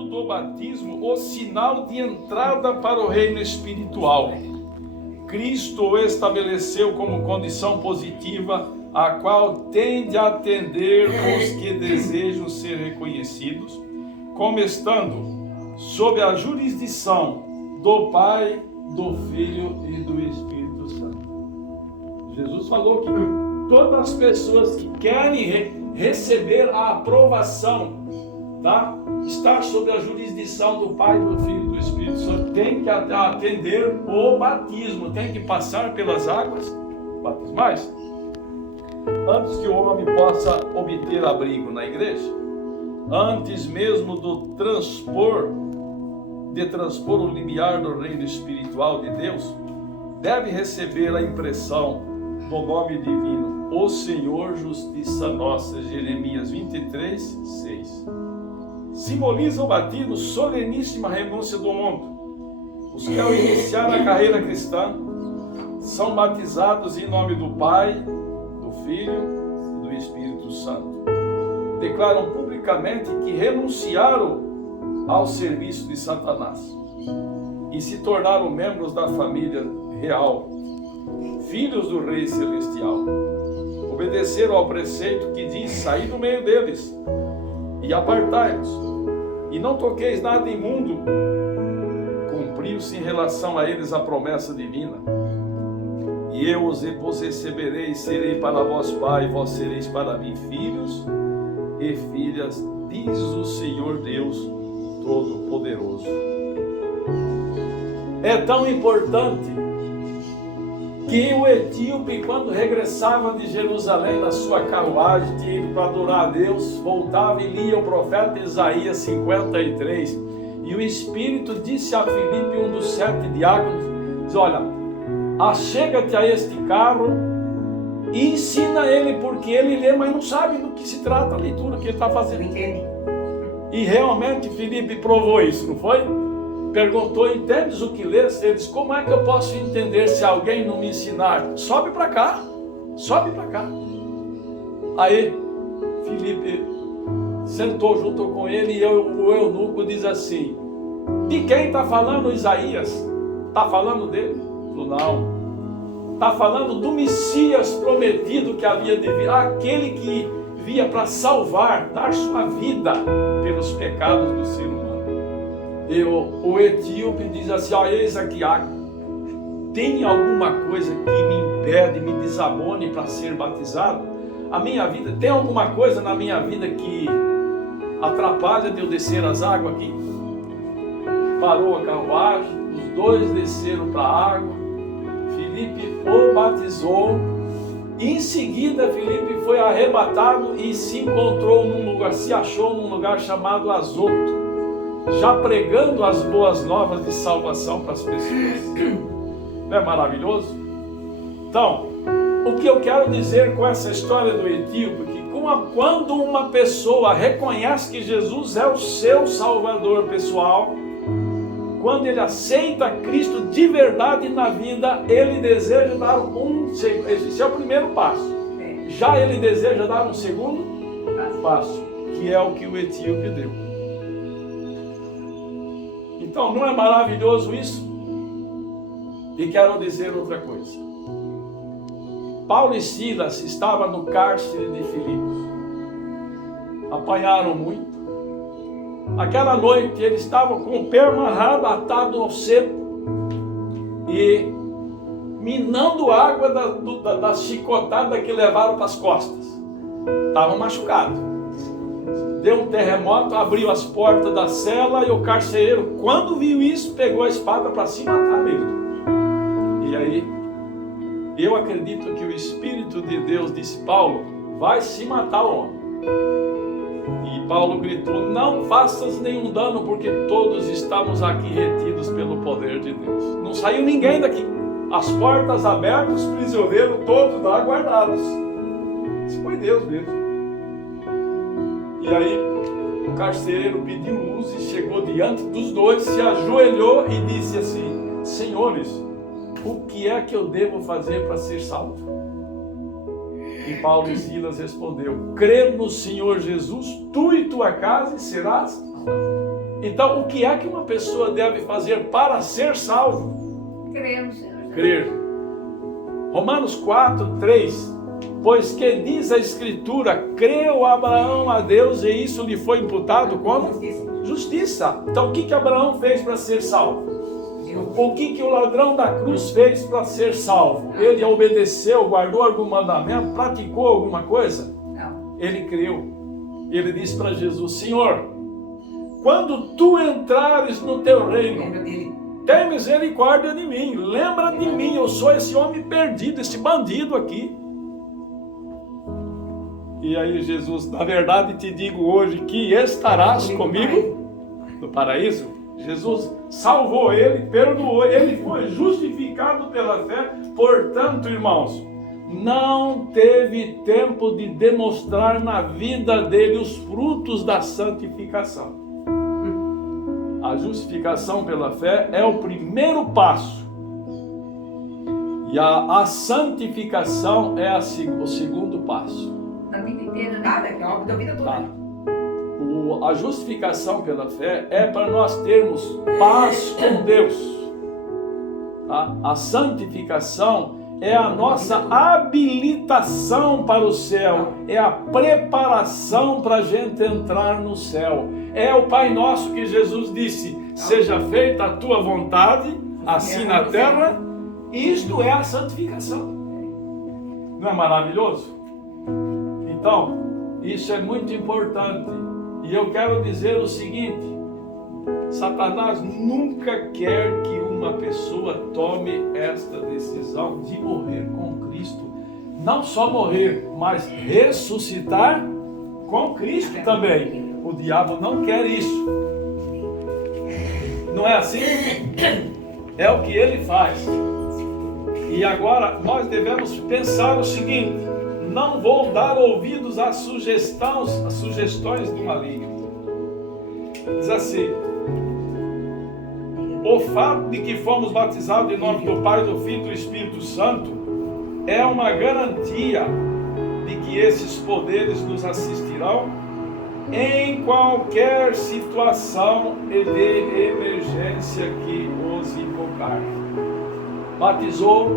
fazendo do batismo o sinal de entrada para o reino espiritual. Cristo o estabeleceu como condição positiva, a qual tende a atender os que desejam ser reconhecidos, como estando sob a jurisdição do Pai, do Filho e do Espírito Santo. Jesus falou que todas as pessoas que querem receber a aprovação, tá? Estar sob a jurisdição do Pai, do Filho e do Espírito Santo, tem que atender o batismo, tem que passar pelas águas batismais. Antes que o homem possa obter abrigo na igreja, antes mesmo de transpor o limiar do reino espiritual de Deus, deve receber a impressão do nome divino, o Senhor Justiça Nossa, Jeremias 23, 6. Simboliza o batismo soleníssima renúncia do mundo. Os que ao iniciar a carreira cristã são batizados em nome do Pai, do Filho e do Espírito Santo. Declaram publicamente que renunciaram ao serviço de Satanás e se tornaram membros da família real, filhos do Rei Celestial. Obedeceram ao preceito que diz: saí do meio deles e apartai-vos, e não toqueis nada imundo. Cumpriu-se em relação a eles a promessa divina: e eu vos receberei, serei para vós pai, vós sereis para mim filhos e filhas, diz o Senhor Deus Todo-Poderoso. É tão importante que o etíope, quando regressava de Jerusalém na sua carruagem, tinha ido para adorar a Deus, voltava e lia o profeta Isaías 53, e o Espírito disse a Filipe, um dos 7 diáconos, diz: olha, achega-te a este carro e ensina ele, porque ele lê, mas não sabe do que se trata a leitura que ele está fazendo. E realmente Filipe provou isso, não foi? Perguntou: entendes o que lês? Ele disse: como é que eu posso entender se alguém não me ensinar? Sobe para cá, sobe para cá. Aí Filipe sentou junto com ele e o eunuco diz assim: de quem está falando Isaías? Está falando dele? Ele falou: não. Está falando do Messias prometido que havia de vir, aquele que via para salvar, dar sua vida pelos pecados do ser humano. E o etíope diz assim: ó, eis aqui, tem alguma coisa que me impede, me desabone para ser batizado? A minha vida, tem alguma coisa na minha vida que atrapalha de eu descer as águas aqui? Parou a carruagem, os dois desceram para a água, Filipe o batizou, e em seguida Filipe foi arrebatado e se encontrou num lugar, se achou num lugar chamado Azoto, já pregando as boas novas de salvação para as pessoas. Não é maravilhoso? Então, o que eu quero dizer com essa história do etíope, que quando uma pessoa reconhece que Jesus é o seu Salvador pessoal, quando ele aceita Cristo de verdade na vida, ele deseja dar esse é o primeiro passo. Já ele deseja dar um segundo passo, que é o que o etíope deu. Então, não é maravilhoso isso? E quero dizer outra coisa. Paulo e Silas estavam no cárcere de Filipos. Apanharam muito. Aquela noite eles estavam com o pé amarrado, atado ao cepo e minando água da chicotada que levaram para as costas. Estavam machucados. Deu um terremoto, abriu as portas da cela e o carcereiro, quando viu isso, pegou a espada para se matar mesmo. E aí, eu acredito que o Espírito de Deus disse: Paulo, vai se matar o homem. E Paulo gritou: não faças nenhum dano, porque todos estamos aqui retidos pelo poder de Deus. Não saiu ninguém daqui. As portas abertas, os prisioneiros todos lá guardados. Isso foi Deus mesmo. E aí o carcereiro pediu luz e chegou diante dos dois, se ajoelhou e disse assim: senhores, o que é que eu devo fazer para ser salvo? E Paulo e Silas respondeu: crê no Senhor Jesus, tu e tua casa, e serás salvo. Então, o que é que uma pessoa deve fazer para ser salvo? Crer no Senhor Jesus. Crer. Romanos 4, 3. Pois que diz a Escritura, creu Abraão a Deus e isso lhe foi imputado como? Justiça. Então, o que Abraão fez para ser salvo? O que o ladrão da cruz fez para ser salvo? Ele obedeceu, guardou algum mandamento, praticou alguma coisa? Não. Ele creu. Ele disse para Jesus, Senhor, quando tu entrares no teu reino, Lembra dele? tem misericórdia de mim, lembra de mim, eu sou esse homem perdido, esse bandido aqui. E aí Jesus, na verdade te digo hoje que estarás comigo no paraíso. Jesus salvou ele, perdoou, ele foi justificado pela fé. Portanto, irmãos, não teve tempo de demonstrar na vida dele os frutos da santificação. A justificação pela fé é o primeiro passo. E a santificação é o segundo passo. Na vida inteira, nada, que é óbvio da vida toda. Tá. A justificação pela fé é para nós termos paz com Deus. Tá? A santificação é a nossa habilitação para o céu, é a preparação para a gente entrar no céu. É o Pai Nosso que Jesus disse, seja feita a tua vontade, assim na terra. Isto é a santificação. Não é maravilhoso? Então, isso é muito importante. E eu quero dizer o seguinte, Satanás nunca quer que uma pessoa tome esta decisão de morrer com Cristo. Não só morrer, mas ressuscitar com Cristo também. O diabo não quer isso. Não é assim? É o que ele faz. E agora nós devemos pensar o seguinte, não vou dar ouvidos às sugestões do maligno. Diz assim, o fato de que fomos batizados em nome do Pai, do Filho e do Espírito Santo é uma garantia de que esses poderes nos assistirão em qualquer situação e de emergência que os invocar. Batizou,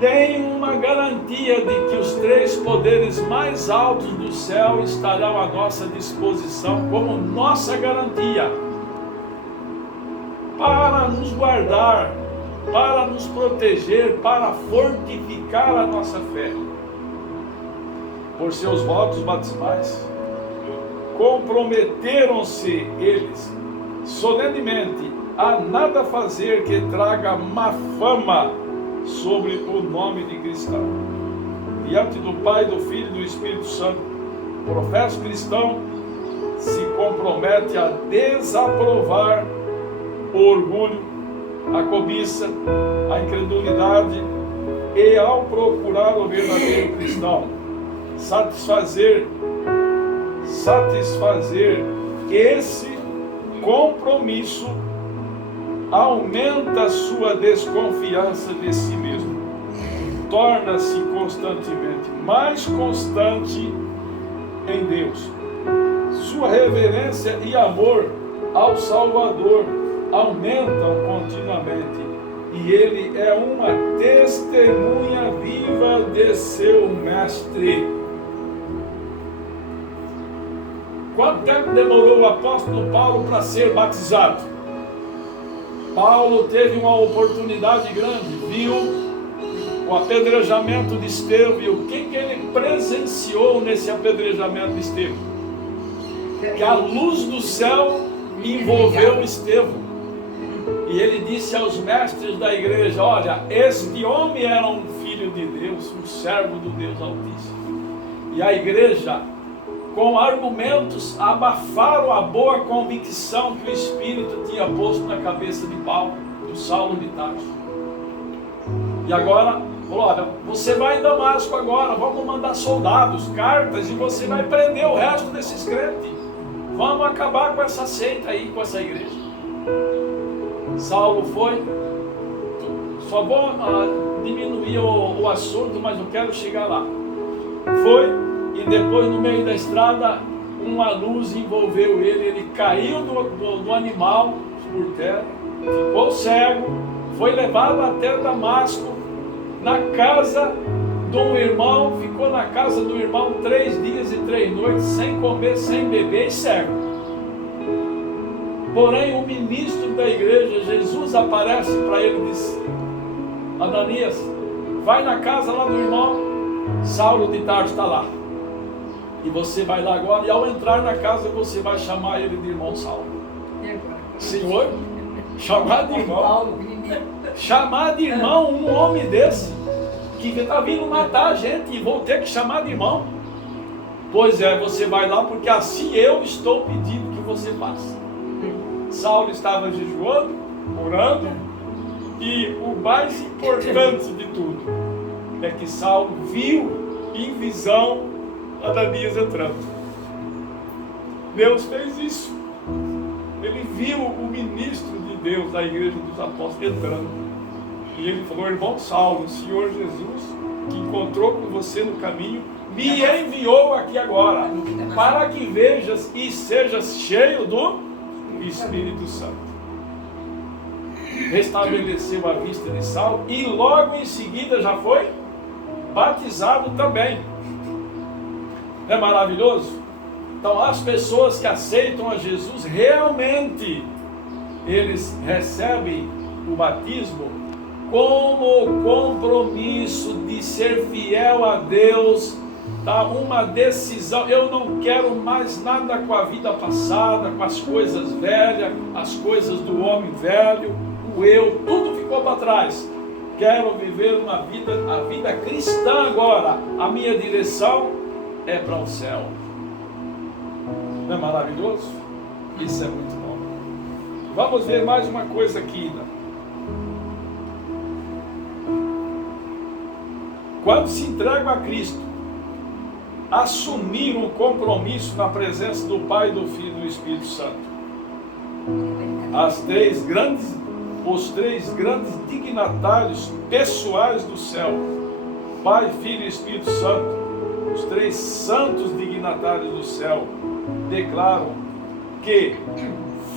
tem uma garantia de que os três poderes mais altos do céu estarão à nossa disposição como nossa garantia para nos guardar, para nos proteger, para fortificar a nossa fé. Por seus votos batismais, comprometeram-se eles solenemente a nada fazer que traga má fama sobre o nome de cristão. Diante do Pai, do Filho e do Espírito Santo, o professo cristão se compromete a desaprovar o orgulho, a cobiça, a incredulidade e, ao procurar o verdadeiro cristão, satisfazer esse compromisso aumenta sua desconfiança de si mesmo, torna-se constantemente mais constante em Deus. Sua reverência e amor ao Salvador aumentam continuamente e ele é uma testemunha viva de seu Mestre. Quanto tempo demorou o apóstolo Paulo para ser batizado? Paulo teve uma oportunidade grande, viu o apedrejamento de Estevão, e o que ele presenciou nesse apedrejamento de Estevão? Que a luz do céu envolveu Estevão. E ele disse aos mestres da igreja, olha, este homem era um filho de Deus, um servo do Deus Altíssimo. E a igreja, com argumentos, abafaram a boa convicção que o Espírito tinha posto na cabeça de Paulo, do Saulo de Tarso. E agora, falou, olha, você vai em Damasco agora, vamos mandar soldados, cartas, e você vai prender o resto desses crentes. Vamos acabar com essa seita aí, com essa igreja. Saulo foi, só vou diminuir o assunto, mas não quero chegar lá. Foi, e depois no meio da estrada uma luz envolveu ele, ele caiu do animal por terra, ficou cego, foi levado até Damasco, na casa de um irmão, ficou na casa do irmão 3 dias e 3 noites, sem comer, sem beber e cego. Porém, o ministro da igreja, Jesus, aparece para ele e diz: Ananias, vai na casa lá do irmão Saulo de Tarso, está lá. E você vai lá agora, e ao entrar na casa, você vai chamar ele de irmão Saulo. Senhor, chamar de irmão, chamar de irmão um homem desse, que está vindo matar a gente, e vou ter que chamar de irmão? Pois é, você vai lá, porque assim eu estou pedindo que você faça. Saulo estava jejuando, orando, e o mais importante de tudo é que Saulo viu em visão Ananias entrando. Deus fez isso. Ele viu o ministro de Deus da igreja dos apóstolos entrando. E ele falou: irmão Saulo, o Senhor Jesus, que encontrou com você no caminho, me enviou aqui agora, para que vejas e sejas cheio do Espírito Santo. Restabeleceu a vista de Saulo e logo em seguida já foi batizado também. Não é maravilhoso? Então, as pessoas que aceitam a Jesus, realmente, eles recebem o batismo como compromisso de ser fiel a Deus, tá? Uma decisão. Eu não quero mais nada com a vida passada, com as coisas velhas, as coisas do homem velho, o eu, tudo ficou para trás. Quero viver uma vida, a vida cristã agora. A minha direção é para o céu. Não é maravilhoso? Isso é muito bom. Vamos ver mais uma coisa aqui, né? Quando se entregam a Cristo, assumir um compromisso na presença do Pai, do Filho e do Espírito Santo. Os três grandes dignatários pessoais do céu, Pai, Filho e Espírito Santo, os 3 santos dignatários do céu, declaram que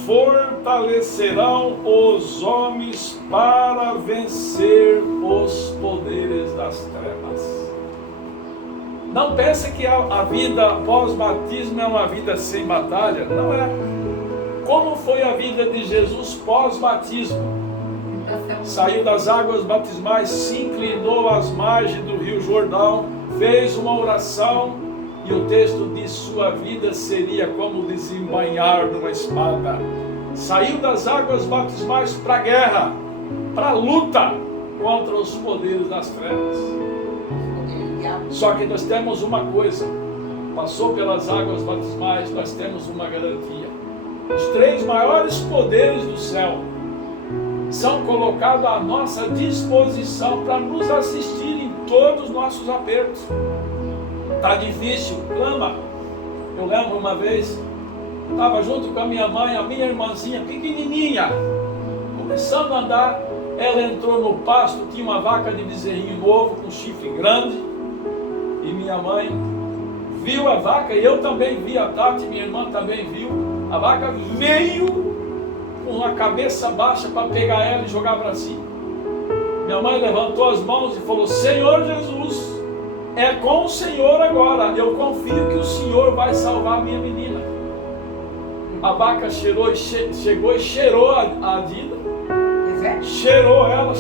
fortalecerão os homens para vencer os poderes das trevas. Não pense que a vida pós-batismo é uma vida sem batalha. Não é. Como foi a vida de Jesus pós-batismo? Saiu das águas batismais, se inclinou às margens do rio Jordão, fez uma oração, e o texto diz: sua vida seria como desembainhar de uma espada. Saiu das águas batismais para a guerra, para a luta contra os poderes das trevas. Só que nós temos uma coisa: passou pelas águas batismais, nós temos uma garantia. Os 3 maiores poderes do céu são colocados à nossa disposição para nos assistir em todos os nossos apertos. Está difícil, clama. Eu lembro uma vez, estava junto com a minha mãe, a minha irmãzinha pequenininha, começando a andar. Ela entrou no pasto, tinha uma vaca de bezerrinho novo, com chifre grande, e minha mãe viu a vaca, e eu também vi, a Tati, minha irmã também viu. A vaca veio com a cabeça baixa para pegar ela e jogar para cima. Minha mãe levantou as mãos e falou: Senhor Jesus, é com o Senhor agora, eu confio que o Senhor vai salvar a minha menina. A vaca chegou e cheirou a Dida, cheirou ela,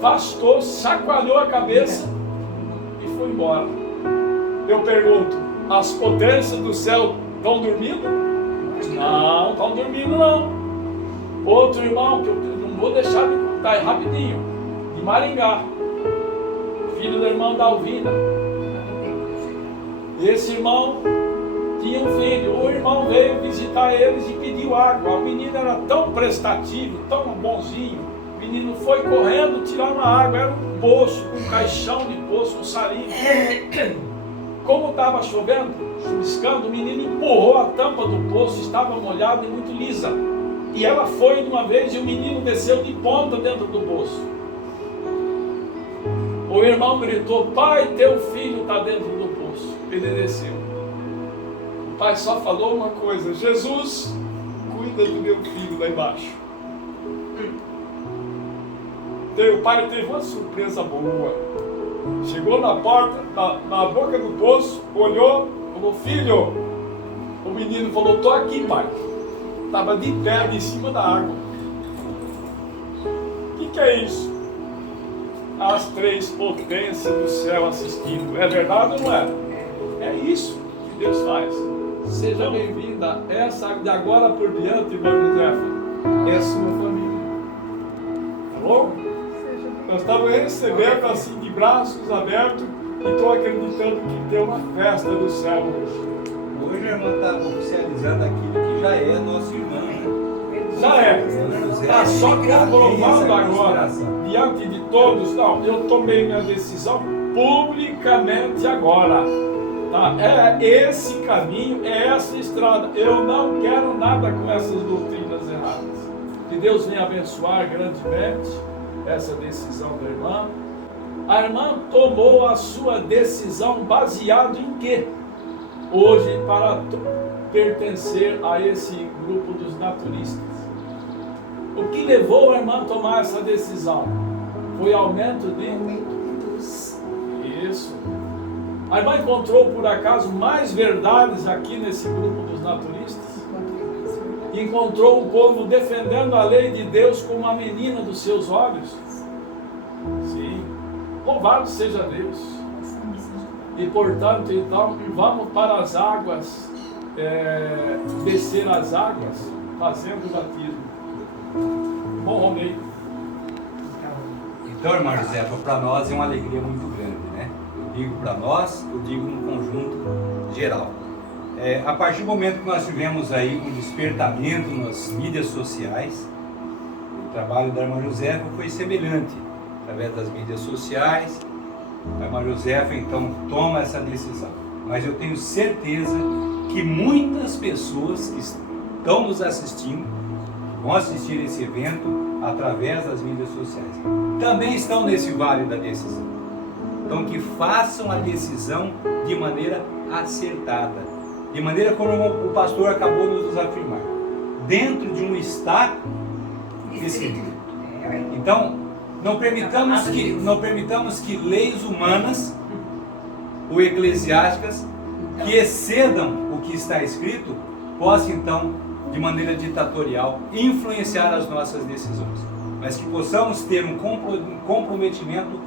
pastou, chacoalhou a cabeça e foi embora. Eu pergunto: as potências do céu estão dormindo? Não, estão dormindo não. Outro irmão, que eu não vou deixar de contar, é rapidinho, de Maringá, filho da irmã Dalvina. Esse irmão tinha um filho, o irmão veio visitar eles e pediu água. O menino era tão prestativo, tão bonzinho. O menino foi correndo tirar uma água, era um poço, um caixão de poço, um sarinho. Como estava chovendo, chuviscando, o menino empurrou a tampa do poço, estava molhada e muito lisa. E ela foi de uma vez e o menino desceu de ponta dentro do poço. O irmão gritou: pai, teu filho está dentro do poço. Ele desceu. pai só falou uma coisa: Jesus, cuida do meu filho lá embaixo. O pai teve uma surpresa boa. Chegou na porta, na boca do poço, olhou, falou: filho. O menino falou: estou aqui, pai. Estava de pé ali em cima da água. O que é isso? As três potências do céu assistindo. É verdade ou não é? É isso que Deus faz. Seja bem-vinda. Essa de agora por diante, irmão Josefa, é sua família. Alô? Nós estamos recebendo assim de braços abertos e estou acreditando que tem uma festa do céu hoje. Hoje a irmã está oficializando aquilo que já é nosso irmão, né? Já é. Está só comprovando agora, diante de todos. Não, eu tomei minha decisão publicamente agora. Tá? É esse caminho, é essa estrada. Eu não quero nada com essas doutrinas erradas. Que Deus venha abençoar grandemente essa decisão da irmã. A irmã tomou a sua decisão baseado em quê? Hoje, para pertencer a esse grupo dos naturistas. O que levou a irmã a tomar essa decisão? Foi aumento de luz. Isso. A irmã encontrou por acaso mais verdades aqui nesse grupo dos naturistas? Encontrou um povo defendendo a lei de Deus como a menina dos seus olhos? Sim. Louvado seja Deus. E portanto, então, vamos para as águas, descer as águas, fazendo o batismo. Bom, Romei. Então, irmã Josefa, para nós é uma alegria muito grande, né? Eu digo para nós, eu digo no conjunto geral. A partir do momento que nós tivemos aí um despertamento nas mídias sociais, o trabalho da irmã Josefa foi semelhante, através das mídias sociais. A irmã Josefa então toma essa decisão, mas eu tenho certeza que muitas pessoas que estão nos assistindo, vão assistir esse evento através das mídias sociais, também estão nesse vale da decisão. Então que façam a decisão de maneira acertada, de maneira como o pastor acabou de nos afirmar, dentro de um estado decidido. Então não permitamos que leis humanas ou eclesiásticas que excedam o que está escrito possam então, de maneira ditatorial, influenciar as nossas decisões, mas que possamos ter um comprometimento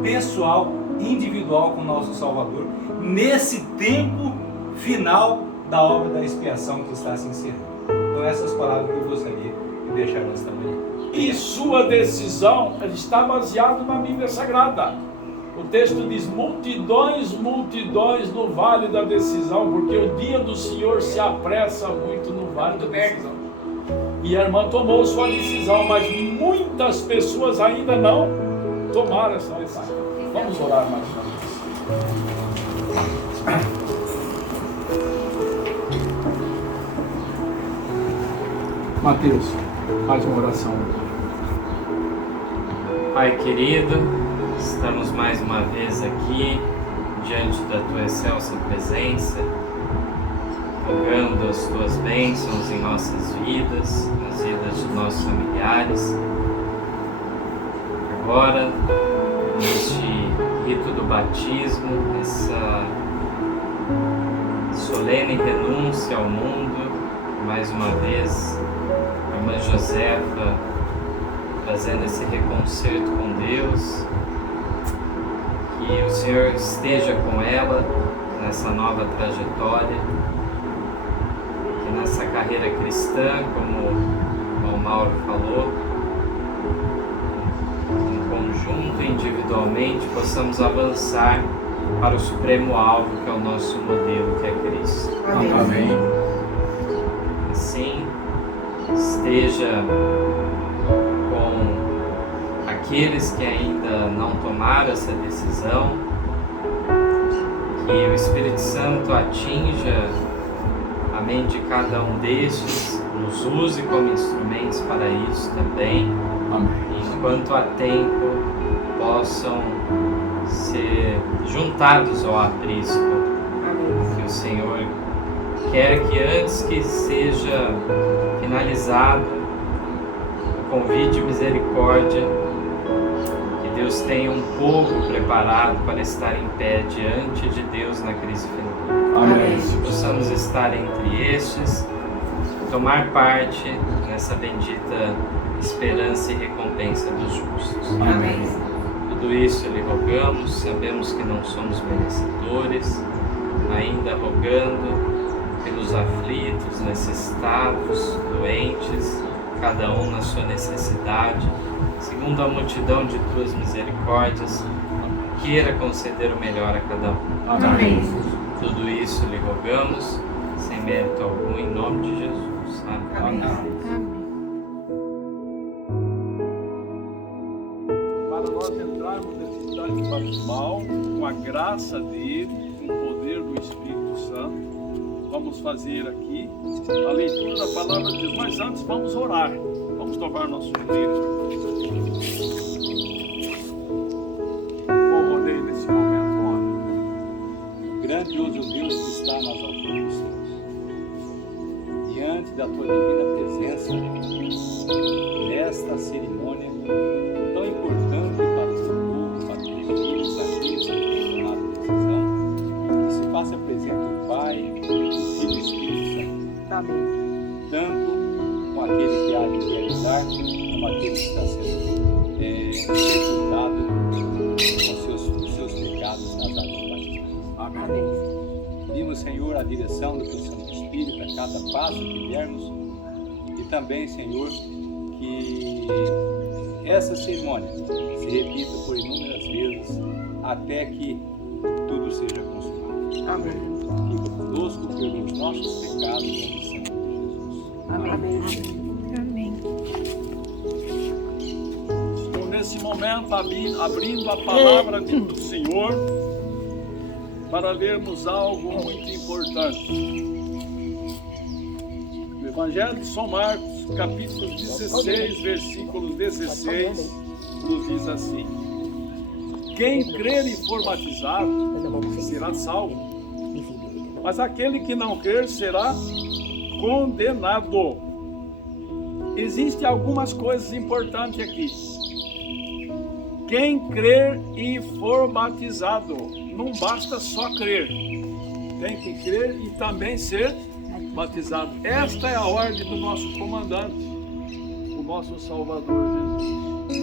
pessoal, individual com o nosso Salvador, nesse tempo final da obra da expiação que está se encerrando. Então essas palavras que eu gostaria de deixar nesta manhã. E sua decisão está baseada na Bíblia Sagrada. O texto diz: multidões, multidões no vale da decisão, porque o dia do Senhor se apressa muito no vale da decisão. E a irmã tomou sua decisão, mas muitas pessoas ainda não tomaram essa decisão. Vamos orar mais uma vez. Mateus, faz uma oração. Pai querido, estamos mais uma vez aqui diante da Tua excelsa presença, rogando as Tuas bênçãos em nossas vidas, nas vidas de nossos familiares. Agora, neste rito do batismo, essa solene renúncia ao mundo, mais uma vez, a irmã Josefa trazendo esse reconcerto com Deus, que o Senhor esteja com ela nessa nova trajetória, que nessa carreira cristã, como o irmão Mauro falou, em conjunto e individualmente possamos avançar para o supremo alvo, que é o nosso modelo, que é Cristo. Amém. Assim, esteja com aqueles que ainda não tomaram essa decisão, que o Espírito Santo atinja a mente de cada um destes, nos use como instrumentos para isso também. Amém. Enquanto há tempo, possam ser juntados ao aprisco que o Senhor quer que antes que seja finalizado o convite de misericórdia, que Deus tenha um povo preparado para estar em pé diante de Deus na crise final. Amém. Possamos estar entre estes, tomar parte nessa bendita esperança e recompensa dos justos. Amém. Tudo isso lhe rogamos, sabemos que não somos merecedores, ainda rogando pelos aflitos, necessitados, doentes, cada um na sua necessidade, segundo a multidão de tuas misericórdias, queira conceder o melhor a cada um. Amém. Tudo isso lhe rogamos, sem mérito algum, em nome de Jesus. Amém. Para nós entrarmos nesse instante batismal, com a graça dele, com o poder do Espírito Santo, vamos fazer aqui a leitura da palavra de Deus. Mas antes vamos orar. Vamos tomar nosso joelho. Orei nesse momento, ora. Grandioso Deus que está nas alturas dos céus, diante da tua divina presença, nesta cerimônia tão importante para o teu povo, para teus filhos, aqueles que têm tomado decisão, que se faça presente o Pai, o Filho e o Espírito Santo. Amém. Tanto com aquele que há de realizar, como aquele que está sendo sepultado com os seus pecados nas águas batismais. Amém. Pedimos, Senhor, a direção do Teu Santo Espírito a cada passo que dermos e também, Senhor, que essa cerimônia se repita por inúmeras vezes até que tudo seja consumado. Amém. Fica conosco, perdoa os nossos pecados em nome de Jesus. Amém. Estou nesse momento abrindo a palavra do Senhor para lermos algo muito importante. O Evangelho de São Marcos, capítulo 16, versículo 16, nos diz assim: quem crer e for batizado será salvo, mas aquele que não crer será condenado. Existem algumas coisas importantes aqui. Quem crer e for batizado, não basta só crer, tem que crer e também ser batizado. Esta é a ordem do nosso comandante, o nosso Salvador Jesus.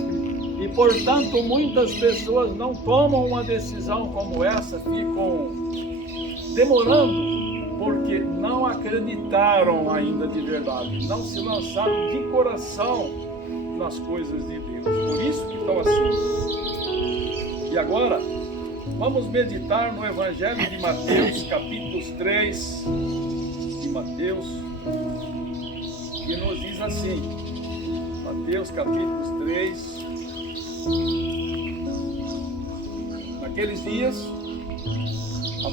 E portanto muitas pessoas não tomam uma decisão como essa, ficam demorando, porque não acreditaram ainda de verdade, não se lançaram de coração nas coisas de Deus, por isso que estão assim. E agora, vamos meditar no Evangelho de Mateus, capítulo 3 de Mateus, que nos diz assim, Mateus capítulo 3, naqueles dias,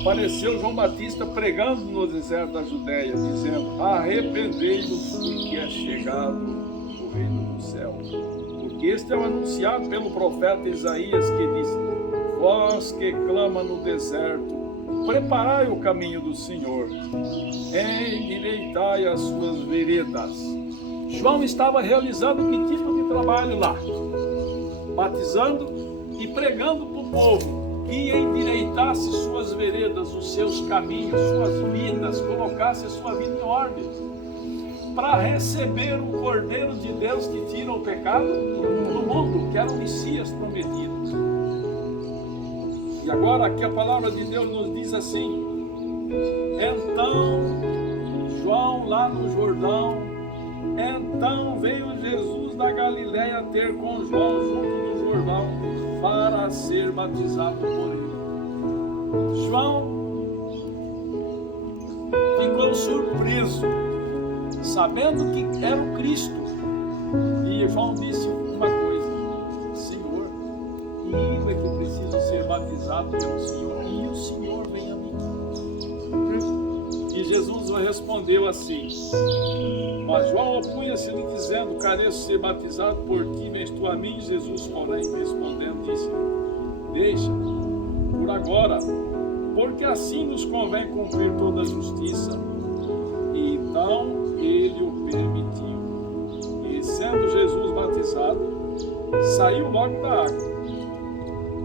apareceu João Batista pregando no deserto da Judéia, dizendo: arrependei-vos, porque é chegado o reino do céu. Porque este é o anunciado pelo profeta Isaías, que disse: vós que clama no deserto, preparai o caminho do Senhor, endireitai as suas veredas. João estava realizando que tipo de trabalho lá? Batizando e pregando para o povo que endireitasse suas veredas, os seus caminhos, suas vidas, colocasse a sua vida em ordem, para receber o Cordeiro de Deus que tira o pecado do mundo, que era o Messias prometido. E agora aqui a palavra de Deus nos diz assim: então João lá no Jordão, então veio Jesus da Galileia ter com João junto do Jordão, para ser batizado por ele. João ficou surpreso, sabendo que era o Cristo. E João disse uma coisa: Senhor, eu é que preciso ser batizado pelo Senhor, e o Senhor vem a mim. E Jesus respondeu assim: mas João opunha-se-lhe dizendo: careço ser batizado por ti, vens tu a mim? Jesus, porém, respondendo, disse: deixa por agora, porque assim nos convém cumprir toda a justiça. Então ele o permitiu. E sendo Jesus batizado, saiu logo da água.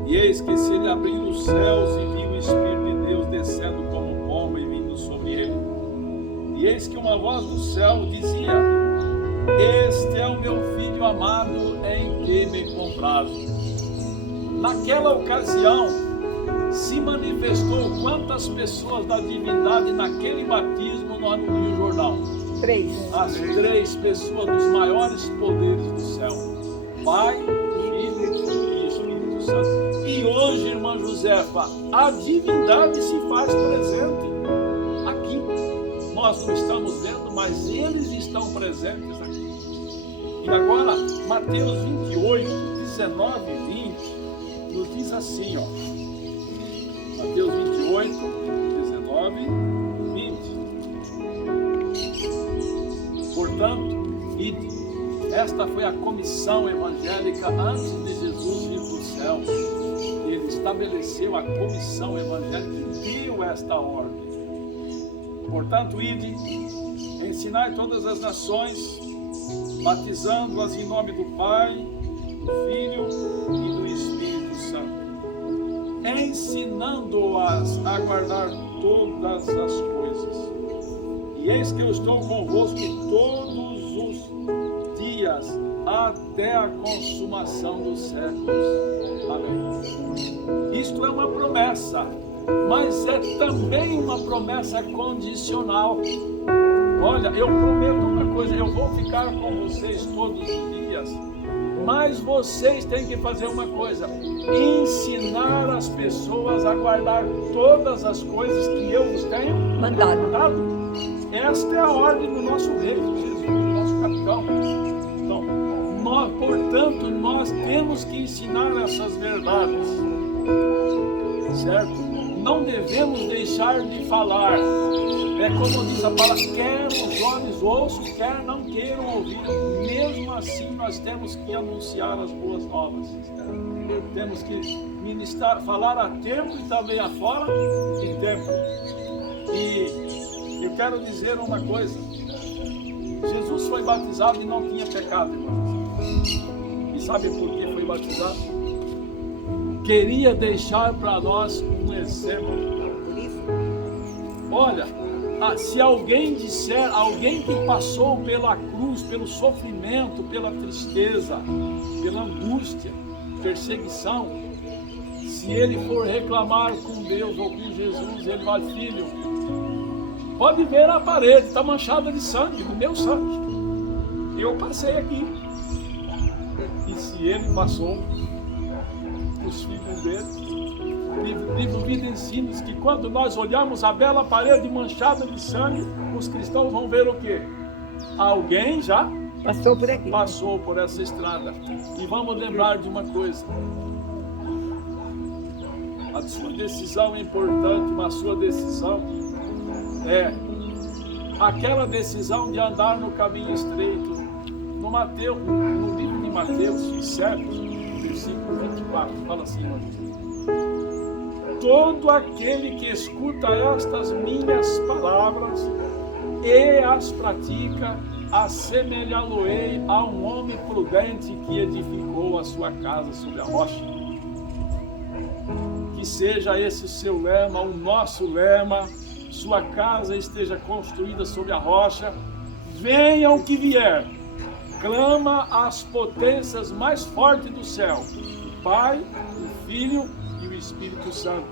E eis que se ele abriu os céus e viu o Espírito de Deus descendo como pomba e vindo sobre ele. E eis que uma voz do céu dizia: Este é o meu filho amado, em que me comprazo. Naquela ocasião se manifestou quantas pessoas da divindade naquele batismo no Rio Jordão? 3. As 3 pessoas dos maiores poderes do céu: Pai, Filho e Espírito Santo. E hoje, irmã Josefa, a divindade se faz presente aqui. Nós não estamos vendo, mas eles estão presentes aqui. E agora, Mateus 28, 19 e 20, nos diz assim, ó. Mateus 28, 19 e 20. Portanto, ide. Esta foi a comissão evangélica antes de Jesus vir para o céu. Ele estabeleceu a comissão evangélica e deu esta ordem. Portanto, ide, ensinai todas as nações, batizando-as em nome do Pai, do Filho e do Espírito Santo, ensinando-as a guardar todas as coisas. E eis que eu estou convosco todos os dias, até a consumação dos séculos. Amém. Isto é uma promessa, mas é também uma promessa condicional. Olha, eu prometo uma coisa: eu vou ficar com vocês todos os dias, mas vocês têm que fazer uma coisa: ensinar as pessoas a guardar todas as coisas que eu vos tenho mandado. Esta é a ordem do nosso rei, Jesus, do nosso capitão. Então, portanto, nós temos que ensinar essas verdades, certo? Não devemos deixar de falar. É como diz a palavra: quer os olhos ouçam, quer não queiram ouvir. Mesmo assim, nós temos que anunciar as boas novas. Temos que ministrar, falar a tempo e também a fora de tempo. E eu quero dizer uma coisa: Jesus foi batizado e não tinha pecado, irmãos. E sabe por que foi batizado? Queria deixar para nós um exemplo. Olha, se alguém disser, alguém que passou pela cruz, pelo sofrimento, pela tristeza, pela angústia, perseguição, se ele for reclamar com Deus ou com Jesus, ele vai: filho, pode ver a parede, está manchada de sangue, do meu sangue. Eu passei aqui. E se ele passou, os filhos dele, livro Vida ensina que quando nós olhamos a bela parede manchada de sangue, os cristãos vão ver o quê? Alguém já Passou por aqui. Passou por essa estrada. E vamos lembrar de uma coisa: a sua decisão é importante, mas a sua decisão é aquela decisão de andar no caminho estreito. No livro de Mateus 7, versículo 24, fala assim: todo aquele que escuta estas minhas palavras e as pratica, assemelhá-lo-ei a um homem prudente que edificou a sua casa sobre a rocha. Que seja esse o seu lema, o nosso lema: sua casa esteja construída sobre a rocha, venha o que vier, clama às potências mais fortes do céu, o Pai, o Filho e o Espírito Santo.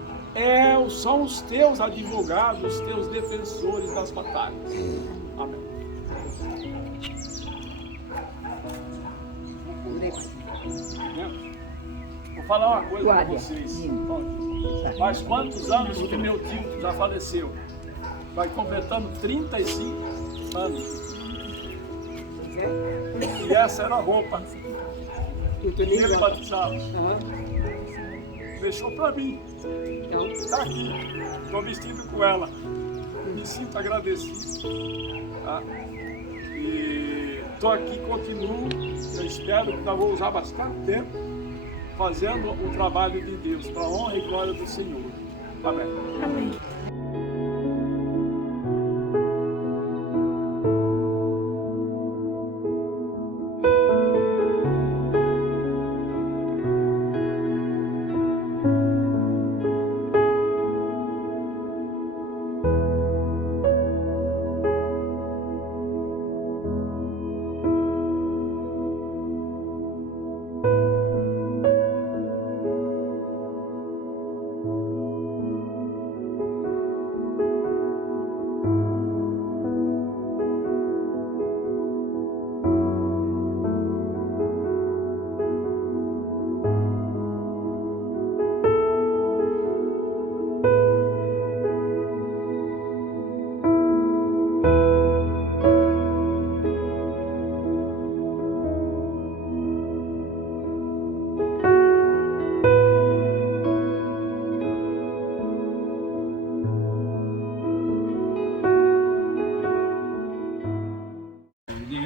São os teus advogados, os teus defensores das batalhas. Amém. Vou falar uma coisa para vocês. Faz quantos anos que meu tio já faleceu? Vai completando 35 anos. E essa era a roupa que ele batizava. Deixou para mim. Está aqui. Estou vestido com ela. Me sinto agradecido. Tá? E estou aqui, continuo. Eu espero que ainda vou usar bastante tempo fazendo o trabalho de Deus, para a honra e glória do Senhor. Amém. Amém.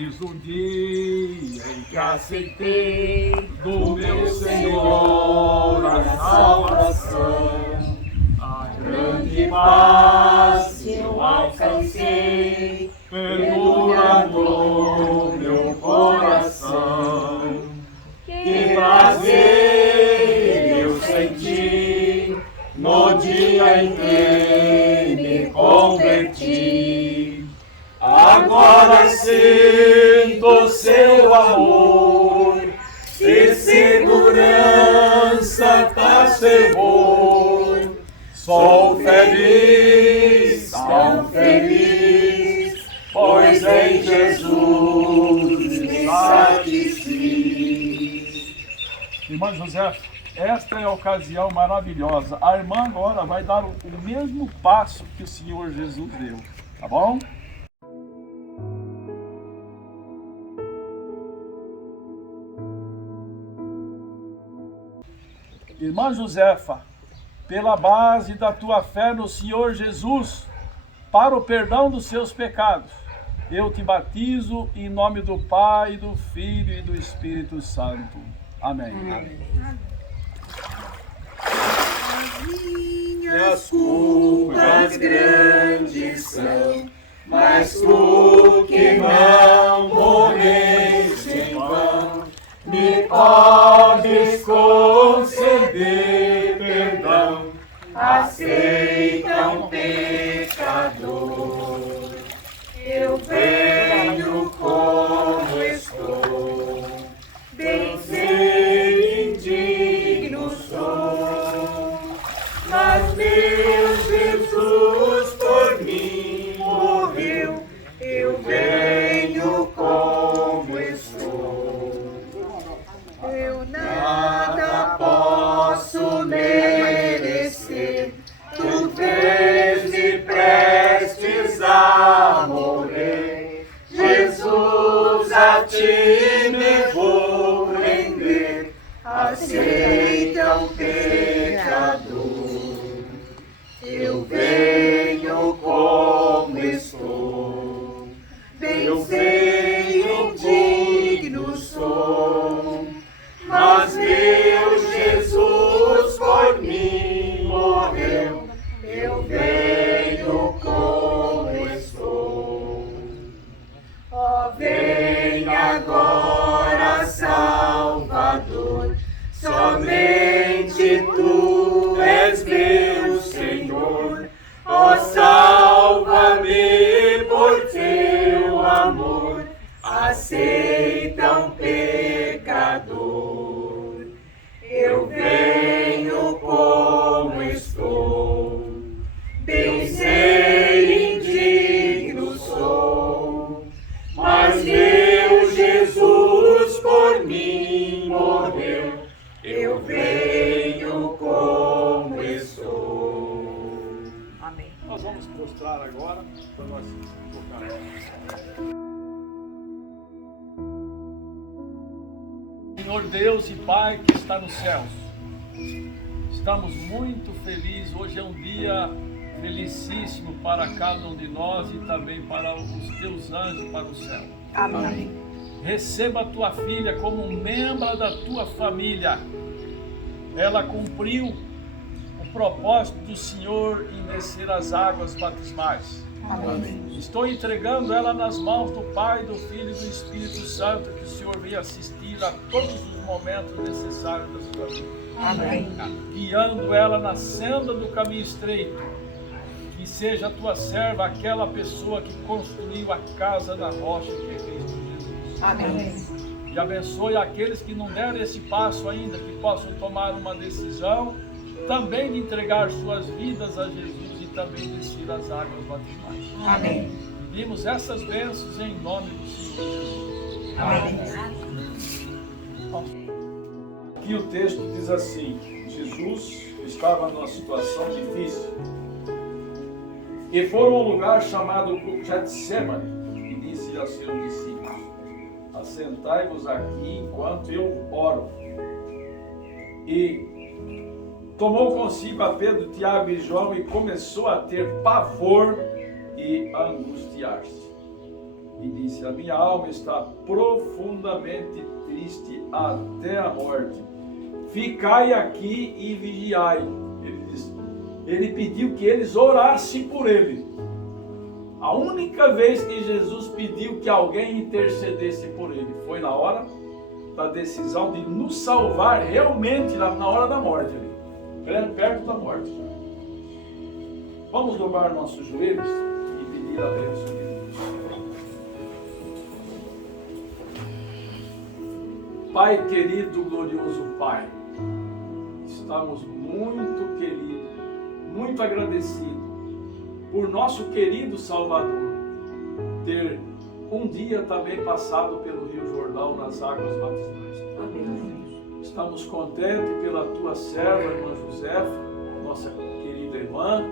Eis o dia em que aceitei do meu Senhor a salvação. A grande paz eu alcancei, perdurando meu coração. Que prazer eu senti no dia em que me converti. Agora sinto seu amor e segurança traz fervor. Sou feliz, tão feliz, pois em Jesus me satisfiz. Irmã José, esta é a ocasião maravilhosa. A irmã agora vai dar o mesmo passo que o Senhor Jesus deu, tá bom? Irmã Josefa, pela base da tua fé no Senhor Jesus, para o perdão dos seus pecados, eu te batizo em nome do Pai, do Filho e do Espírito Santo. Amém. Amém. Minhas culpas grandes são, mas tu que não morreste em vão, me podes conceder perdão. Aceita um pecador, eu venho como estou, bem sei indigno sou, mas meu Jesus por mim morreu, eu venho como estou. Eu nada posso merecer, tu vês-me prestes a morrer. Jesus, a ti me vou render, aceita o pecador. Eu venho como estou, bem sei indigno sou, mas meu Jesus por mim morreu, eu venho como estou. Ó, vem agora, Salvador, somente tu és meu Senhor. Ó, salva-me por teu amor, aceita um pecador. Eu venho como estou, bem sei indigno sou, mas meu Jesus por mim morreu, eu venho como estou. Amém. Nós vamos prostrar agora para nós tocarmos. Senhor Deus e Pai que está nos céus, estamos muito felizes. Hoje é um dia felicíssimo para cada um de nós e também para os teus anjos para o céu. Amém. Receba a tua filha como um membro da tua família. Ela cumpriu o propósito do Senhor em descer as águas batismais. Amém. Estou entregando ela nas mãos do Pai, do Filho e do Espírito Santo, que o Senhor venha assistir a todos os momentos necessários da sua vida. Amém. Guiando ela na senda do caminho estreito. Que seja a tua serva aquela pessoa que construiu a casa da rocha que é Cristo Jesus. Amém. E abençoe aqueles que não deram esse passo ainda, que possam tomar uma decisão também de entregar suas vidas a Jesus e também descer as águas batismais. Amém. Pedimos essas bênçãos em nome do Senhor Jesus. Amém. Aqui o texto diz assim: Jesus estava numa situação difícil e foram a um lugar chamado Getsemane e disse aos seus discípulos: assentai-vos aqui enquanto eu oro. E tomou consigo a Pedro, Tiago e João e começou a ter pavor e a angustiar-se. e disse: a minha alma está profundamente triste até a morte. Ficai aqui e vigiai. Ele disse. Ele pediu que eles orassem por ele. A única vez que Jesus pediu que alguém intercedesse por ele foi na hora da decisão de nos salvar realmente na hora da morte, ali, perto da morte. Vamos dobrar nossos joelhos e pedir a bênção de Deus. Pai querido, glorioso Pai, estamos muito queridos, muito agradecidos por nosso querido Salvador ter um dia também passado pelo Rio Jordão nas águas batismais. Amém. Estamos contentes pela tua serva, irmã Josefa, nossa querida irmã,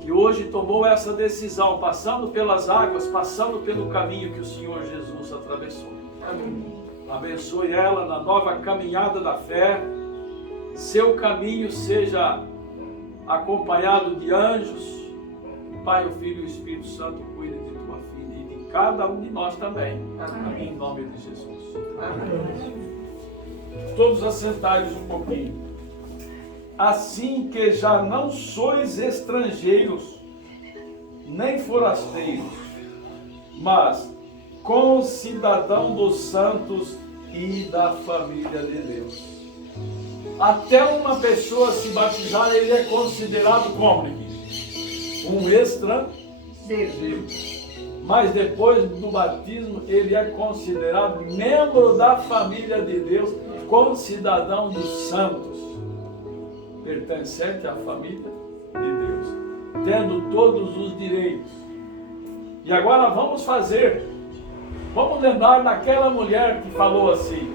que hoje tomou essa decisão, passando pelas águas, passando pelo caminho que o Senhor Jesus atravessou. Amém. Abençoe ela na nova caminhada da fé, seu caminho seja acompanhado de anjos. Pai, o Filho e o Espírito Santo cuide de tua filha e de cada um de nós também. Amém. Em nome de Jesus. Amém. Todos assentados um pouquinho. Assim que já não sois estrangeiros, nem forasteiros, mas concidadão dos santos e da família de Deus. Até uma pessoa se batizar, ele é considerado como um estrangeiro. Mas depois do batismo, ele é considerado membro da família de Deus, concidadão dos santos, pertencente à família de Deus, tendo todos os direitos. E agora vamos lembrar daquela mulher que falou assim: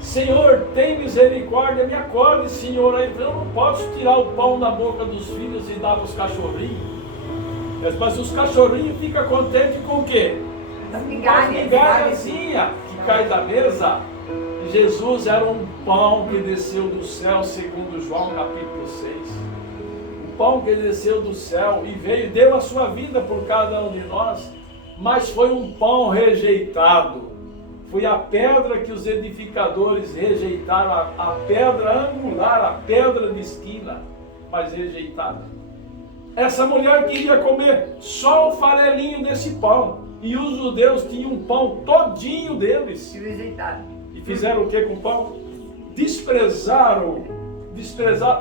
Senhor, tem misericórdia, me acorde, Senhor. Eu não posso tirar o pão da boca dos filhos e dar para os cachorrinhos. Mas os cachorrinhos ficam contentes com o quê? As migalhazinhas que cai da mesa. Jesus era um pão que desceu do céu, segundo João capítulo 6. O pão que desceu do céu e veio, deu a sua vida por cada um de nós, mas foi um pão rejeitado. Foi a pedra que os edificadores rejeitaram, a pedra angular, a pedra de esquina, mas rejeitada. Essa mulher queria comer só o farelinho desse pão. E os judeus tinham um pão todinho deles. E fizeram o que com o pão? Desprezaram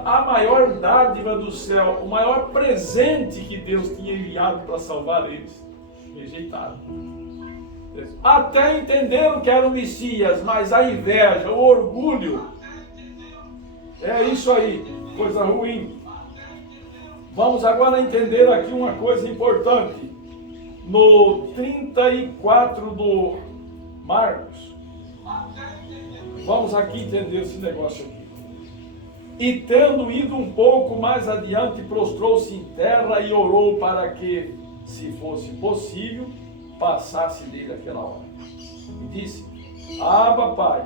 a maior dádiva do céu, o maior presente que Deus tinha enviado para salvar eles. Rejeitaram. Até entenderam que era o Messias, mas a inveja, o orgulho, é isso aí, coisa ruim. Vamos agora entender aqui uma coisa importante. No 34 do Marcos, vamos aqui entender esse negócio aqui. E tendo ido um pouco mais adiante, prostrou-se em terra e orou para que, se fosse possível, passasse dele aquela hora. E disse: Abba, Pai,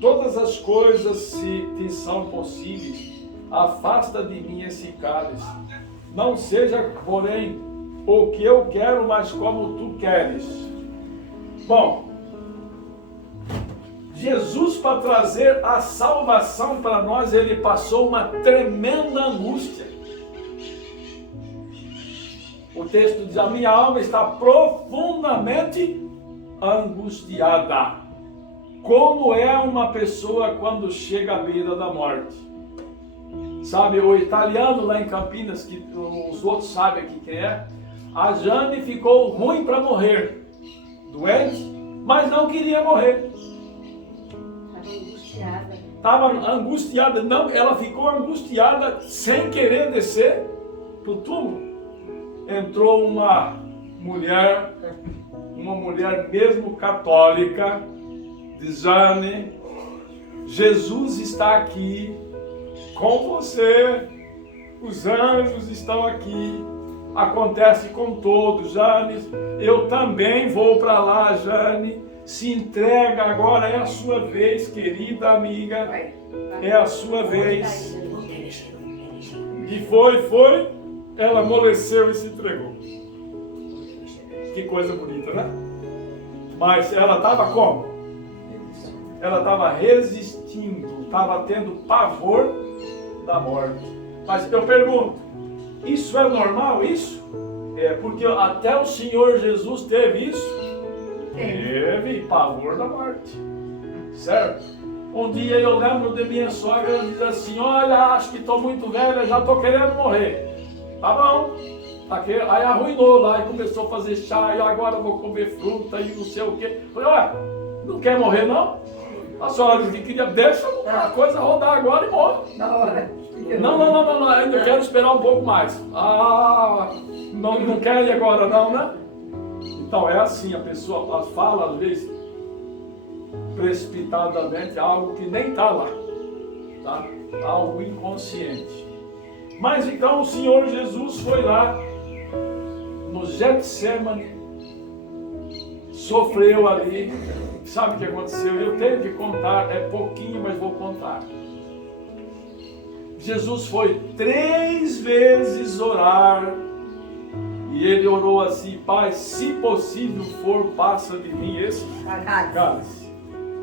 todas as coisas se te são possíveis, afasta de mim esse cálice. Não seja, porém, o que eu quero, mas como tu queres. Bom, Jesus, para trazer a salvação para nós, ele passou uma tremenda angústia. O texto diz: a minha alma está profundamente angustiada. Como é uma pessoa quando chega à beira da morte? Sabe, o italiano lá em Campinas, que os outros sabem aqui quem é, a Jane ficou ruim para morrer, doente, mas não queria morrer. Estava angustiada, não, ela ficou angustiada sem querer descer para o túmulo. Entrou uma mulher mesmo católica, diz: Jane, Jesus está aqui com você, os anjos estão aqui, acontece com todos. Jane, eu também vou para lá. Jane, se entrega agora, é a sua vez, querida amiga, é a sua vez. E foi, ela amoleceu e se entregou. Que coisa bonita, né? Mas ela estava como? Ela estava resistindo, estava tendo pavor da morte. Mas eu pergunto, isso é normal, isso? É, porque até o Senhor Jesus teve isso? Teve pavor da morte, certo? Um dia eu lembro de minha sogra, ela diz assim, olha, acho que estou muito velha, já estou querendo morrer. Tá bom. Aí arruinou lá e começou a fazer chá, e agora vou comer fruta e não sei o quê. Falei, olha, não quer morrer não? A senhora disse que queria, deixa a coisa rodar agora e morre. Na hora. Não, ainda quero esperar um pouco mais. Não quer ir agora não, né? Então é assim, a pessoa fala às vezes precipitadamente algo que nem está lá, tá? Algo inconsciente. Mas então o Senhor Jesus foi lá no Getsemane, sofreu ali. Sabe o que aconteceu? Eu tenho que contar, é pouquinho, mas vou contar. Jesus foi 3 vezes orar, e ele orou assim, Pai, se possível for, passa de mim esse cálice.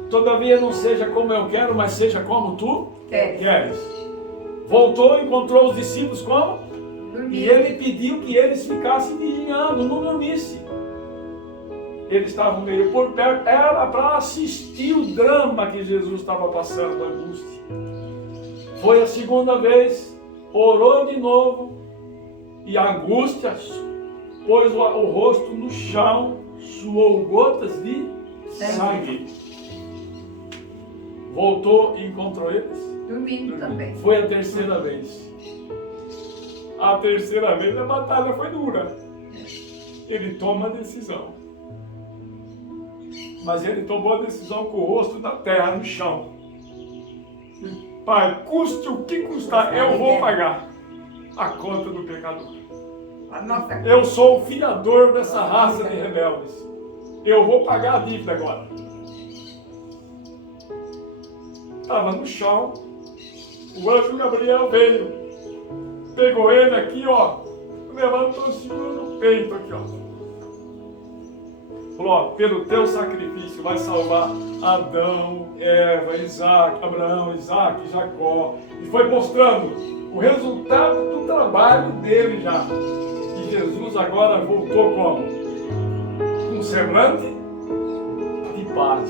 Todavia não seja como eu quero, mas seja como tu queres. Voltou, encontrou os discípulos como? E ele pediu que eles ficassem vigiando, não dormissem. Eles estavam meio por perto, era para assistir o drama que Jesus estava passando, a angústia. Foi a segunda vez, orou de novo, e a angústia pôs o rosto no chão, suou gotas de sangue. Voltou e encontrou eles. Dormindo também. Foi a terceira vez. A terceira vez a batalha foi dura. Ele toma a decisão. Mas ele tomou a decisão com o rosto na terra, no chão. Pai, custe o que custar, eu vou pagar a conta do pecador. Eu sou o fiador dessa raça de rebeldes. Eu vou pagar a dívida agora. Estava no chão. O anjo Gabriel veio. Pegou ele aqui, ó. Levantou, segurou no peito aqui, ó. Falou, ó, pelo teu sacrifício vai salvar Adão, Eva, Isaac, Abraão, Isaac, Jacó. E foi mostrando o resultado do trabalho dele já. E Jesus agora voltou como? Com um semblante de paz.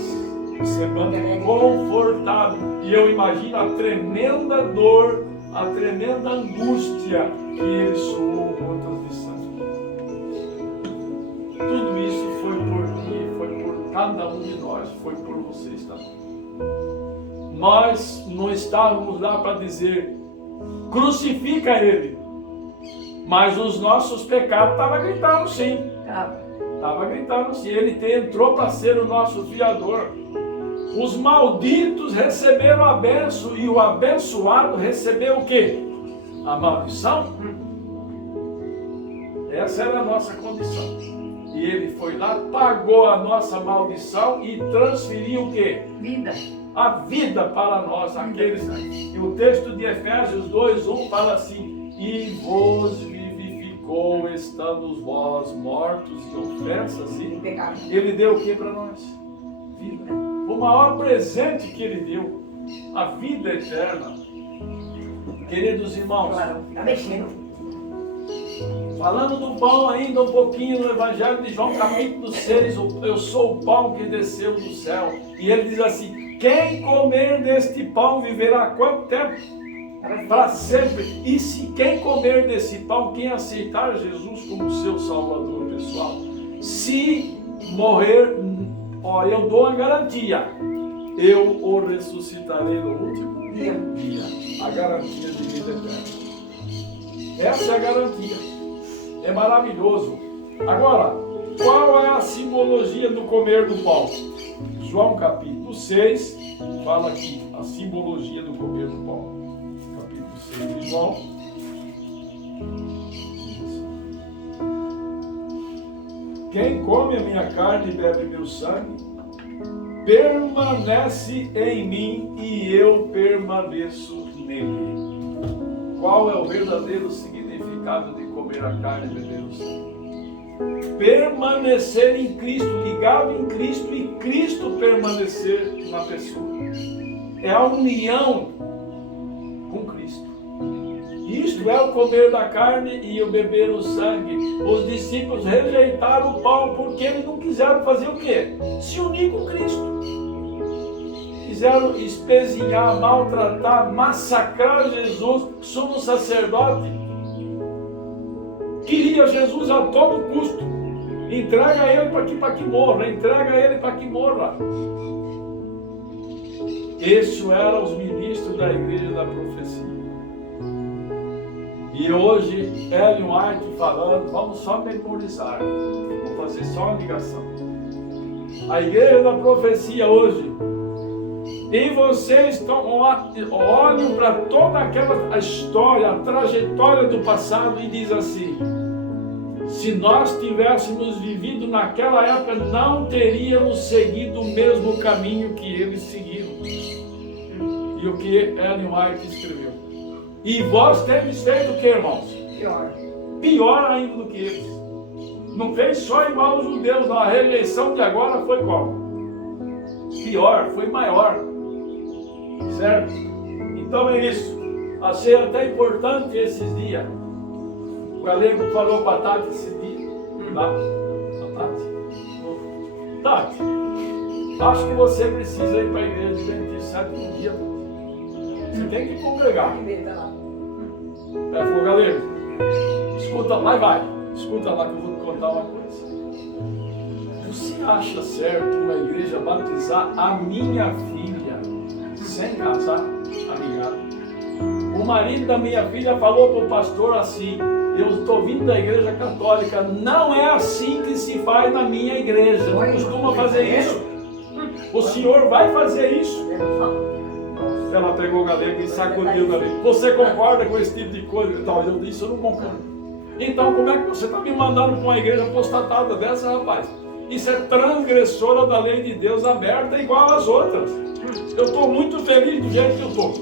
Um semblante confortado. E eu imagino a tremenda dor, a tremenda angústia que ele suou gotas de sangue. Tudo isso foi por mim, foi por cada um de nós, foi por vocês também. Nós não estávamos lá para dizer, crucifica ele. Mas os nossos pecados estavam gritando sim. Estava gritando sim. Ele entrou para ser o nosso fiador. Os malditos receberam a bênção e o abençoado recebeu o quê? A maldição? Essa era a nossa condição. E ele foi lá, pagou a nossa maldição e transferiu o quê? Vida. A vida para nós, aqueles. E o texto de Efésios 2:1 fala assim: e vos vivificou, estando vós mortos em ofensas e pecado. Ele deu o que para nós? Vida. O maior presente que ele deu, a vida eterna. Queridos irmãos, Claro, tá mexendo. falando do pão ainda um pouquinho no Evangelho de João, capítulo 6, eu sou o pão que desceu do céu. E ele diz assim, quem comer deste pão viverá quanto tempo? Para sempre. E se quem comer desse pão, quem aceitar Jesus como seu Salvador, pessoal, se morrer, ó, eu dou a garantia, eu o ressuscitarei no último dia. A garantia de vida eterna. Essa é a garantia. É maravilhoso. Agora, qual é a simbologia do comer do pão? João capítulo 6 fala aqui a simbologia do comer do pão. Capítulo 6 de João. Quem come a minha carne e bebe meu sangue, permanece em mim e eu permaneço nele. Qual é o verdadeiro significado de comer a carne e beber o sangue? permanecer em Cristo, ligado em Cristo e Cristo permanecer na pessoa. É a união com Cristo. Isto é o comer da carne e o beber o sangue. Os discípulos rejeitaram o pão porque eles não quiseram fazer o quê? Se unir com Cristo. Quiseram espezinhar, maltratar, massacrar Jesus, sumo sacerdote. Queria Jesus a todo custo. Entrega ele para que morra, entrega ele para que morra. Esses eram os ministros da igreja da profecia. E hoje, Ellen White falando, vamos só memorizar, vamos fazer só uma ligação. A igreja da profecia hoje, e vocês olham para toda aquela história, a trajetória do passado e diz assim: se nós tivéssemos vivido naquela época, não teríamos seguido o mesmo caminho que eles seguiram. E o que Ellen White escreveu. E vós tendes feito o que, irmãos? Pior. Pior ainda do que eles. Não fez só igual aos judeus, não. A rejeição de agora foi como? Pior, foi maior. Certo? Então é isso. Achei até importante esses dias. O Galego falou com a Tati esse dia. Tá? A Tati, acho que você precisa ir para a igreja de 27 dia. Você tem que congregar. Falou, Galego, escuta lá e vai. Escuta lá que eu vou te contar uma coisa. Você acha certo uma igreja batizar a minha filha sem casar, amigado? O marido da minha filha falou para o pastor assim: eu estou vindo da igreja católica, não é assim que se faz na minha igreja. Não costuma fazer isso. O senhor vai fazer isso? Ela pegou o Galego e sacudiu o Galego. Você concorda com esse tipo de coisa? Então, eu disse, eu não concordo. Então, como é que você está me mandando para uma igreja apostatada dessa, rapaz? Isso é transgressora da lei de Deus aberta igual às outras. Eu estou muito feliz do jeito que eu estou.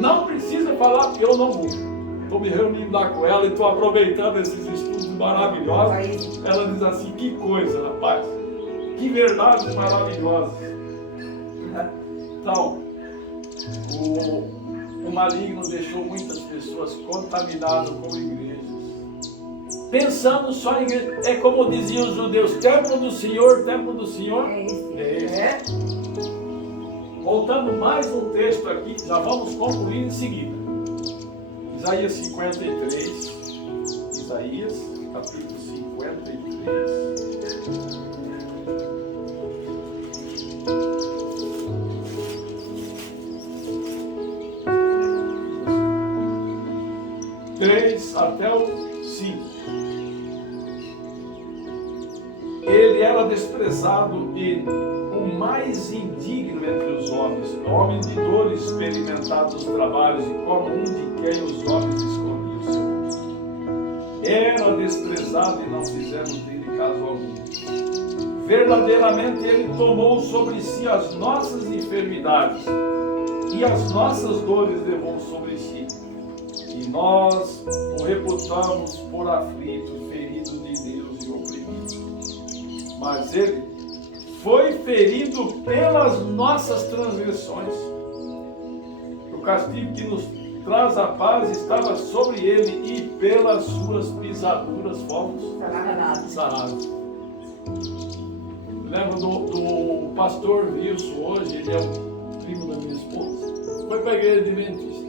Não precisa falar porque eu não vou. Estou me reunindo lá com ela e estou aproveitando esses estudos maravilhosos. Ela diz assim, que coisa, rapaz. Que verdade maravilhosa. Então, o maligno deixou muitas pessoas contaminadas com igrejas. Pensando só em igreja. É como diziam os judeus, templo do Senhor, templo do Senhor. É isso. Voltando mais um texto aqui, já vamos concluir em seguida. Isaías 53. Isaías, capítulo 53. Até o 5. Ele era desprezado e o mais indigno entre os homens, homem de dores, experimentado os trabalhos e como um de quem os homens escondiam o seu rosto. Era desprezado e não fizeram dele caso algum. Verdadeiramente ele tomou sobre si as nossas enfermidades e as nossas dores levou sobre si. E nós o reputamos por aflito, ferido de Deus e oprimido. Mas ele foi ferido pelas nossas transgressões. O castigo que nos traz a paz estava sobre ele e pelas suas pisaduras fomos sarados. Lembro do pastor Wilson hoje, ele é o primo da minha esposa. Foi para a igreja adventista.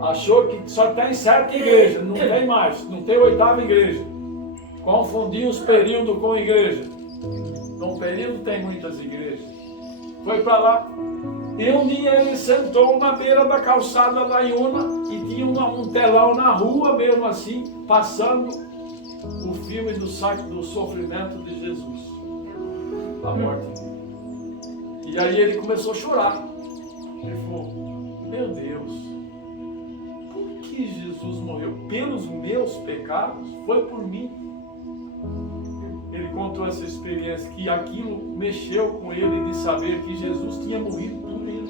Achou que só tem 7 igrejas, não tem mais, não tem 8ª igreja. Confundiu os períodos com igreja. Num período tem muitas igrejas. Foi para lá. E um dia ele sentou na beira da calçada da Iuna e tinha um telão na rua mesmo assim, passando o filme do sofrimento de Jesus. A morte. E aí ele começou a chorar. Ele falou, meu Deus. Que Jesus morreu pelos meus pecados, foi por mim. Ele contou essa experiência, que aquilo mexeu com ele de saber que Jesus tinha morrido por ele.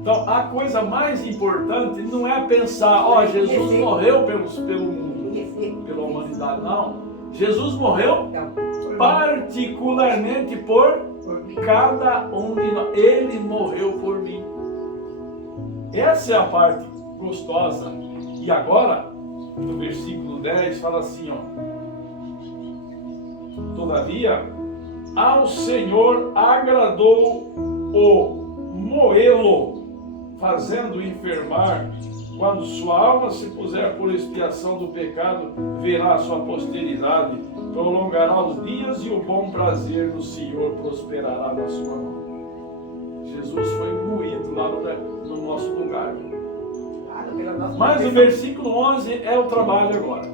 Então, a coisa mais importante não é pensar, Jesus morreu pelo mundo. pela humanidade, não. Jesus morreu Não. particularmente por cada um de nós. Ele morreu por mim. Essa é a parte gostosa. E agora, no versículo 10, fala assim, ó. Todavia, ao Senhor agradou o moê-lo, fazendo enfermar. Quando sua alma se puser por expiação do pecado, verá a sua posteridade, prolongará os dias e o bom prazer do Senhor prosperará na sua mão. Jesus foi moído lá no nosso lugar. Mas o versículo 11 é o trabalho agora.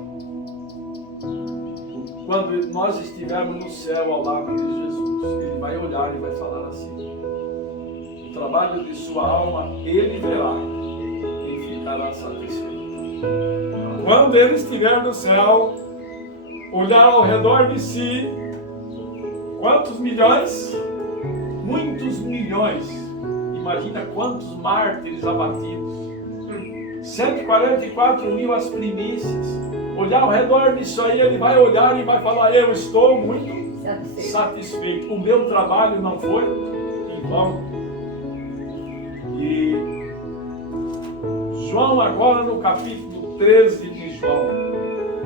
Quando nós estivermos no céu ao lado de Jesus, Ele vai olhar e vai falar assim: o trabalho de sua alma Ele verá e ficará satisfeito. Quando Ele estiver no céu, olhar ao redor de si, quantos milhões? Muitos milhões. Imagina quantos mártires abatidos. 144 mil as primícias. Olhar ao redor disso aí, Ele vai olhar e vai falar: eu estou muito satisfeito. O meu trabalho não foi em vão. E João agora no capítulo 13 de João.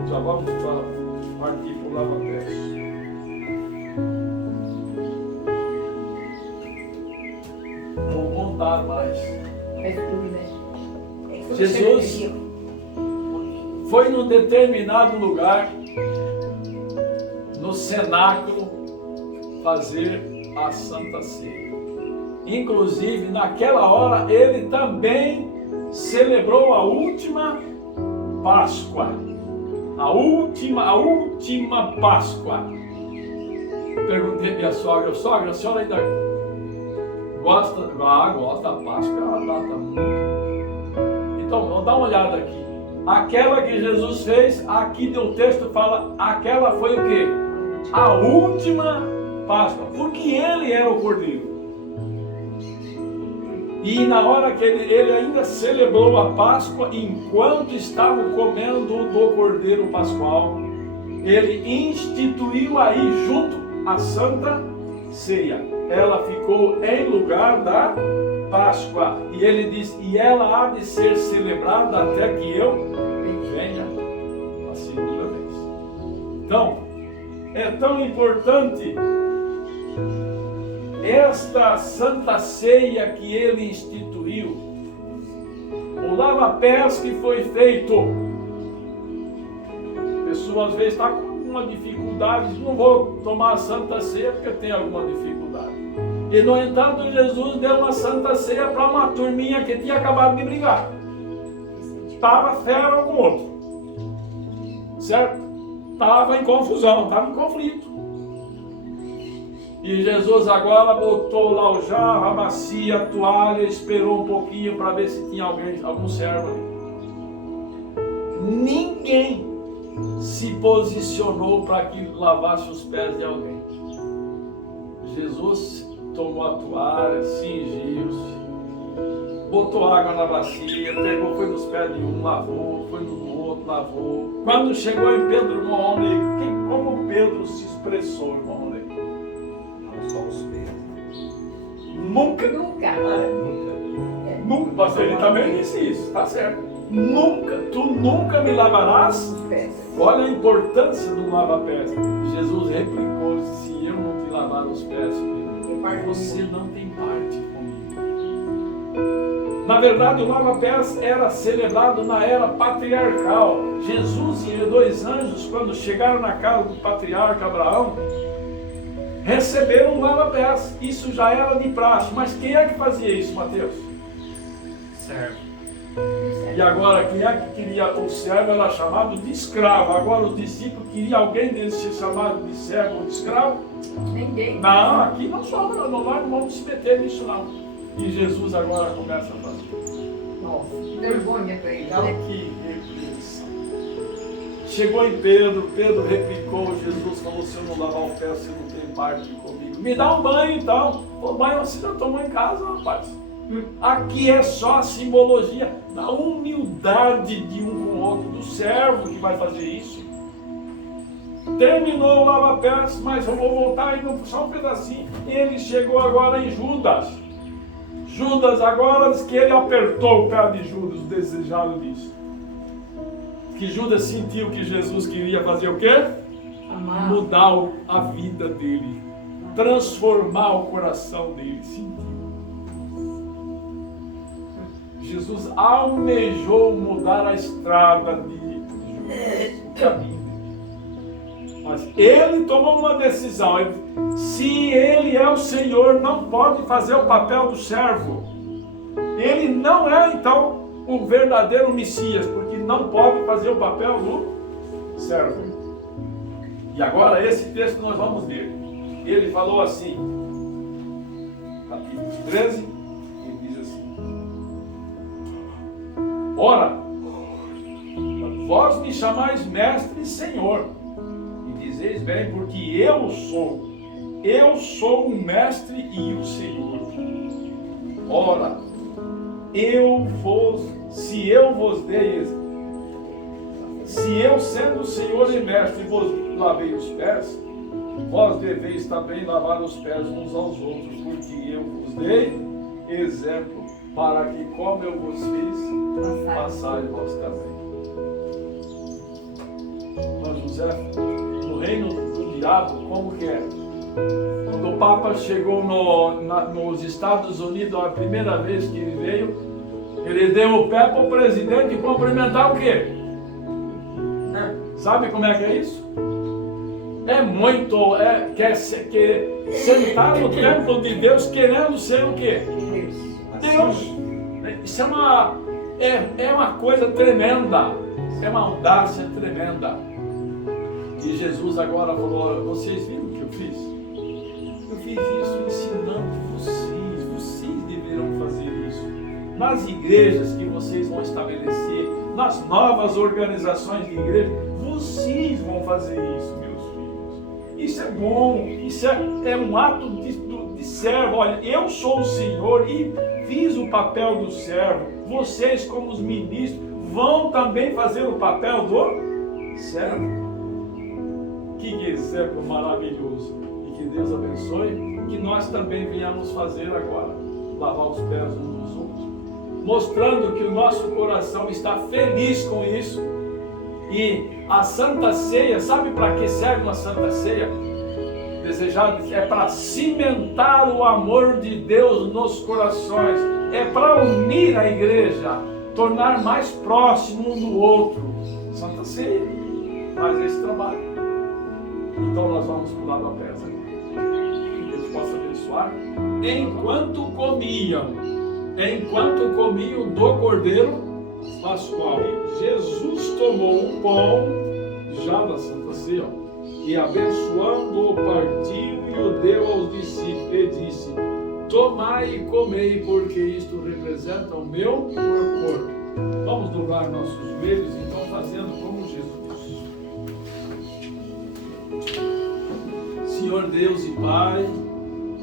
Já vamos partir para o lava-pés. Vou contar mais. Jesus foi num determinado lugar, no cenáculo, fazer a Santa Ceia. Inclusive, naquela hora, ele também celebrou a última Páscoa. A última Páscoa. Perguntei à minha sogra: sogra, a senhora ainda gosta? Gosta da Páscoa, é uma data muito. Então, vamos dar uma olhada aqui. Aquela que Jesus fez, aqui no texto fala, aquela foi o quê? A última Páscoa, porque Ele era o Cordeiro. E na hora que ele ainda celebrou a Páscoa, enquanto estavam comendo do Cordeiro Pascual, Ele instituiu aí junto a Santa Ceia. Ela ficou em lugar da Páscoa. E Ele diz: e ela há de ser celebrada até que eu venha a segunda vez. Então, é tão importante esta Santa Ceia que Ele instituiu, o lava-pés que foi feito. A pessoa às vezes está com uma dificuldade: não vou tomar a Santa Ceia porque tem alguma dificuldade. E no entanto, Jesus deu uma Santa Ceia para uma turminha que tinha acabado de brigar. Estava fera com o outro, certo? Estava em confusão, estava em conflito. E Jesus agora botou lá o jarro, a bacia, a toalha, esperou um pouquinho para ver se tinha algum servo ali. Ninguém se posicionou para que lavasse os pés de alguém. Jesus tomou a toalha, cingiu-se, botou água na bacia, pegou, foi nos pés de um, lavou, foi no outro, lavou. Quando chegou em Pedro, irmão, como Pedro se expressou, irmão? Só os pés. Nunca. Mas ele também disse isso, tá certo. Tu nunca me lavarás. Olha a importância do lava-pés. Jesus replicou: se eu não te lavar os pés, você não tem parte comigo. Na verdade, o lava-pés era celebrado na era patriarcal. Jesus e 2 anjos, quando chegaram na casa do patriarca Abraão, receberam um lava-pés. Isso já era de praxe. Mas quem é que fazia isso, Mateus? Servo. E agora, quem é que queria? O servo era chamado de escravo. Agora, os discípulos queriam alguém deles ser chamado de servo ou de escravo? Ninguém. Não, aqui não sobra, não vamos se meter nisso não. E Jesus agora começa a fazer. Nossa, que vergonha para ele, Olha né? que repreensão. Chegou em Pedro, Pedro replicou, Jesus falou: se eu não lavar o pé, você não tem parte comigo. Me dá um banho então. O banho você já tomou em casa, rapaz. Aqui é só a simbologia da humildade de um com o outro, do servo que vai fazer isso. Terminou o lava-pés, mas eu vou voltar ainda só um pedacinho. Ele chegou agora em Judas. Judas agora diz que ele apertou o pé de Judas, o desejado disso. Que Judas sentiu que Jesus queria fazer o quê? Amar. Mudar a vida dele, transformar o coração dele. Sentiu. Jesus almejou mudar a estrada de Judas, o caminho. Mas ele tomou uma decisão. Se ele é o Senhor, não pode fazer o papel do servo. Ele não é, então, o verdadeiro Messias, porque não pode fazer o papel do servo. E agora, esse texto nós vamos ler. Ele falou assim, capítulo 13, ele diz assim: Ora, vós me chamais mestre e Senhor, e dizeis bem, porque eu sou o mestre e o Senhor. Ora, se eu sendo o Senhor e mestre vos lavei os pés, vós deveis também lavar os pés uns aos outros, porque eu vos dei exemplo, para que como eu vos fiz, passai vós também. Mas José, no reino do diabo, como que é? Quando o Papa chegou nos Estados Unidos, a primeira vez que ele veio, ele deu o pé para o presidente cumprimentar o quê? Sabe como é que é isso? Quer sentar no templo de Deus querendo ser o quê? Deus. Isso é uma coisa tremenda. É uma audácia tremenda. E Jesus agora falou: vocês viram o que eu fiz? Eu fiz isso ensinando vocês deverão fazer isso. Nas igrejas que vocês vão estabelecer, nas novas organizações de igreja, vocês vão fazer isso, meus filhos. Isso é bom, isso é um ato de servo. Olha, eu sou o Senhor e fiz o papel do servo. Vocês, como os ministros, vão também fazer o papel do servo. Que exemplo maravilhoso. E que Deus abençoe, que nós também venhamos fazer agora, lavar os pés uns dos outros, mostrando que o nosso coração está feliz com isso. E a Santa Ceia, sabe para que serve uma Santa Ceia? Desejado, é para cimentar o amor de Deus nos corações, é para unir a igreja, tornar mais próximo um do outro. Santa Ceia faz esse trabalho. Então nós vamos pular da peça. Que Deus possa abençoar. Enquanto comiam do cordeiro pascual, Jesus tomou o pão já da Santa Ceia e abençoando-o partiu e o deu aos discípulos e disse: tomai e comei, porque isto representa o meu corpo. Vamos dobrar nossos joelhos, então, fazendo como Jesus. Senhor Deus e Pai,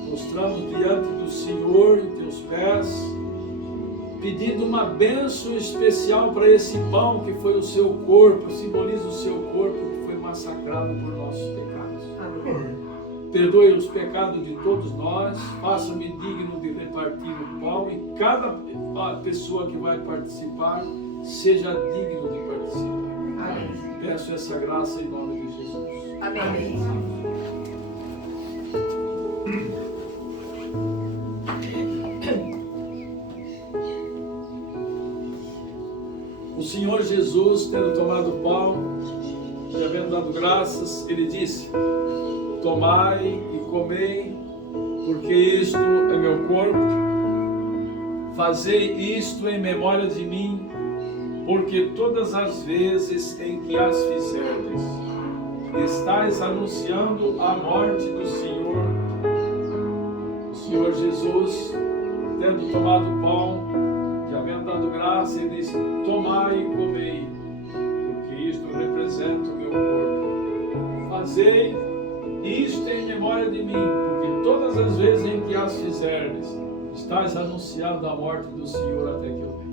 mostramos diante do Senhor em teus pés, pedindo uma bênção especial para esse pão que foi o seu corpo, simboliza o seu corpo que foi massacrado por nossos pecados. Amém. Perdoe os pecados de todos nós, faça-me digno de repartir o pão e cada pessoa que vai participar seja digno de participar. Amém. Peço essa graça em nome de Jesus. Amém. O Senhor Jesus, tendo tomado o pão e havendo dado graças, ele disse: tomai e comei, porque isto é meu corpo. Fazei isto em memória de mim, porque todas as vezes em que as fizerdes, estais anunciando a morte do Senhor. O Senhor Jesus, tendo tomado o pão e havendo dado graça, ele disse: tomai e comei, porque isto representa o meu corpo. Fazei isto em memória de mim, porque todas as vezes em que as fizerdes, estás anunciando a morte do Senhor até que eu venha.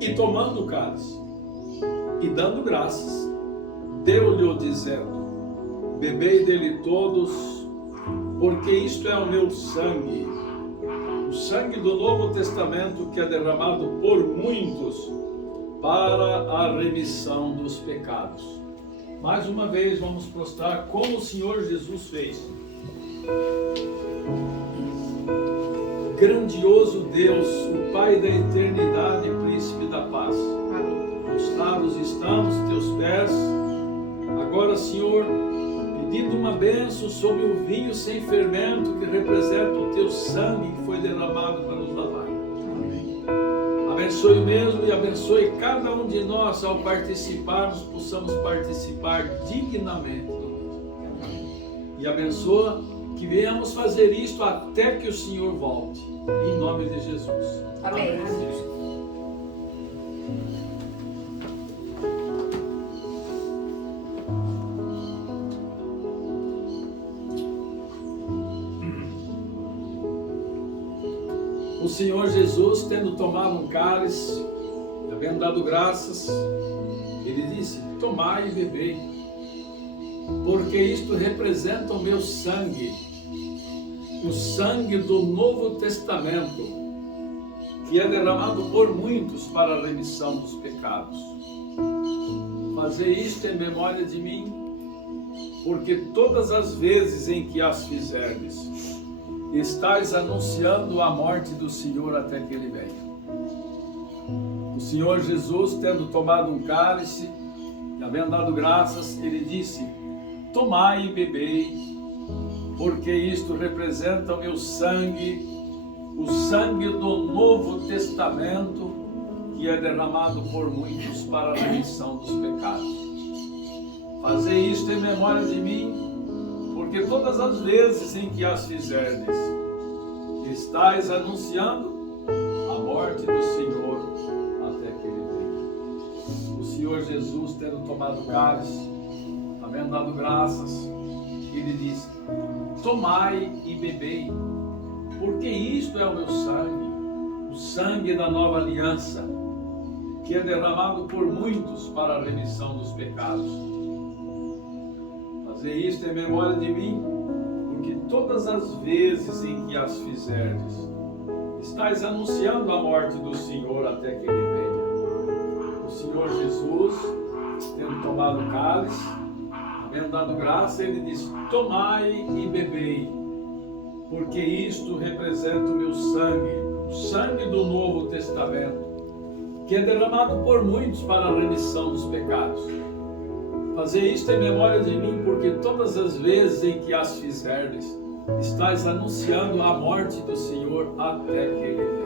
E tomando o cálice, e dando graças, deu-lhe dizendo: bebei dele todos, porque isto é o meu sangue, o sangue do Novo Testamento, que é derramado por muitos para a remissão dos pecados. Mais uma vez vamos prostrar como o Senhor Jesus fez. Grandioso Deus, o Pai da eternidade e Príncipe da paz. Prostrados estamos, teus pés. Agora, Senhor, pedindo uma bênção sobre o vinho sem fermento que representa o teu sangue que foi derramado para nos lavar. Abençoe mesmo e abençoe cada um de nós ao participarmos, possamos participar dignamente do mesmo. E abençoa que venhamos fazer isto até que o Senhor volte. Em nome de Jesus. Amém. O Senhor Jesus, tendo tomado um cálice, havendo dado graças, ele disse: tomai e bebei, porque isto representa o meu sangue, o sangue do Novo Testamento, que é derramado por muitos para a remissão dos pecados. Fazei isto em memória de mim, porque todas as vezes em que as fizerdes, estais anunciando a morte do Senhor até que ele venha. O Senhor Jesus, tendo tomado um cálice e havendo dado graças, ele disse: tomai e bebei, porque isto representa o meu sangue, o sangue do Novo Testamento, que é derramado por muitos para a remissão dos pecados. Fazei isto em memória de mim, porque todas as vezes em que as fizerdes, estais anunciando a morte do Senhor até que ele venha. O Senhor Jesus, tendo tomado o cálice, havendo dado graças, ele disse: tomai e bebei, porque isto é o meu sangue, o sangue da nova aliança, que é derramado por muitos para a remissão dos pecados. Fazei isto em memória de mim, porque todas as vezes em que as fizerdes, estais anunciando a morte do Senhor até que ele venha. O Senhor Jesus, tendo tomado o cálice, havendo dado graça, ele disse: tomai e bebei, porque isto representa o meu sangue, o sangue do Novo Testamento, que é derramado por muitos para a remissão dos pecados. Fazei isto em memória de mim, porque todas as vezes em que as fizerdes, estais anunciando a morte do Senhor até que ele venha.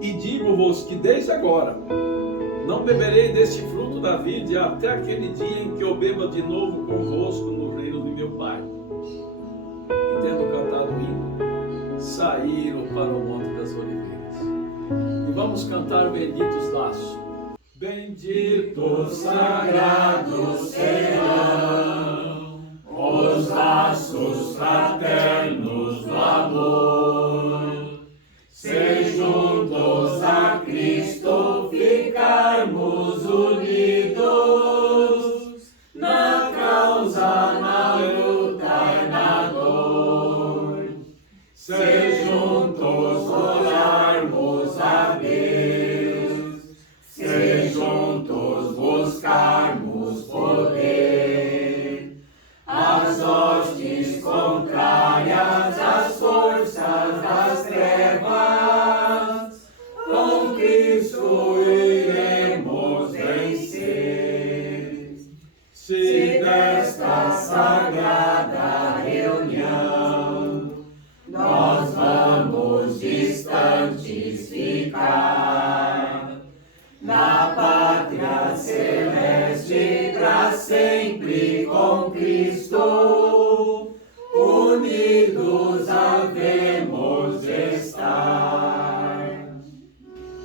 E digo-vos que desde agora não beberei deste fruto da vide até aquele dia em que eu beba de novo convosco no reino de meu Pai. E tendo cantado o hino, saíram para o Monte das Oliveiras. E vamos cantar benditos laços. Benditos sagrados serão os laços fraternos do amor, se juntos a Cristo ficarmos unidos, na causa, na luta e na dor, se juntos orarmos a Deus, se juntos buscarmos poder, as hostes contrárias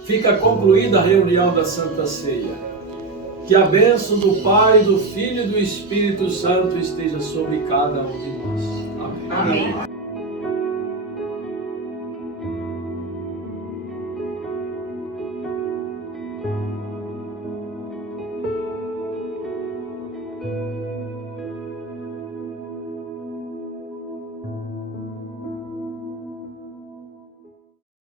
fica concluída a reunião da Santa Ceia. Que a bênção do Pai, do Filho e do Espírito Santo esteja sobre cada um de nós. Amém. Amém.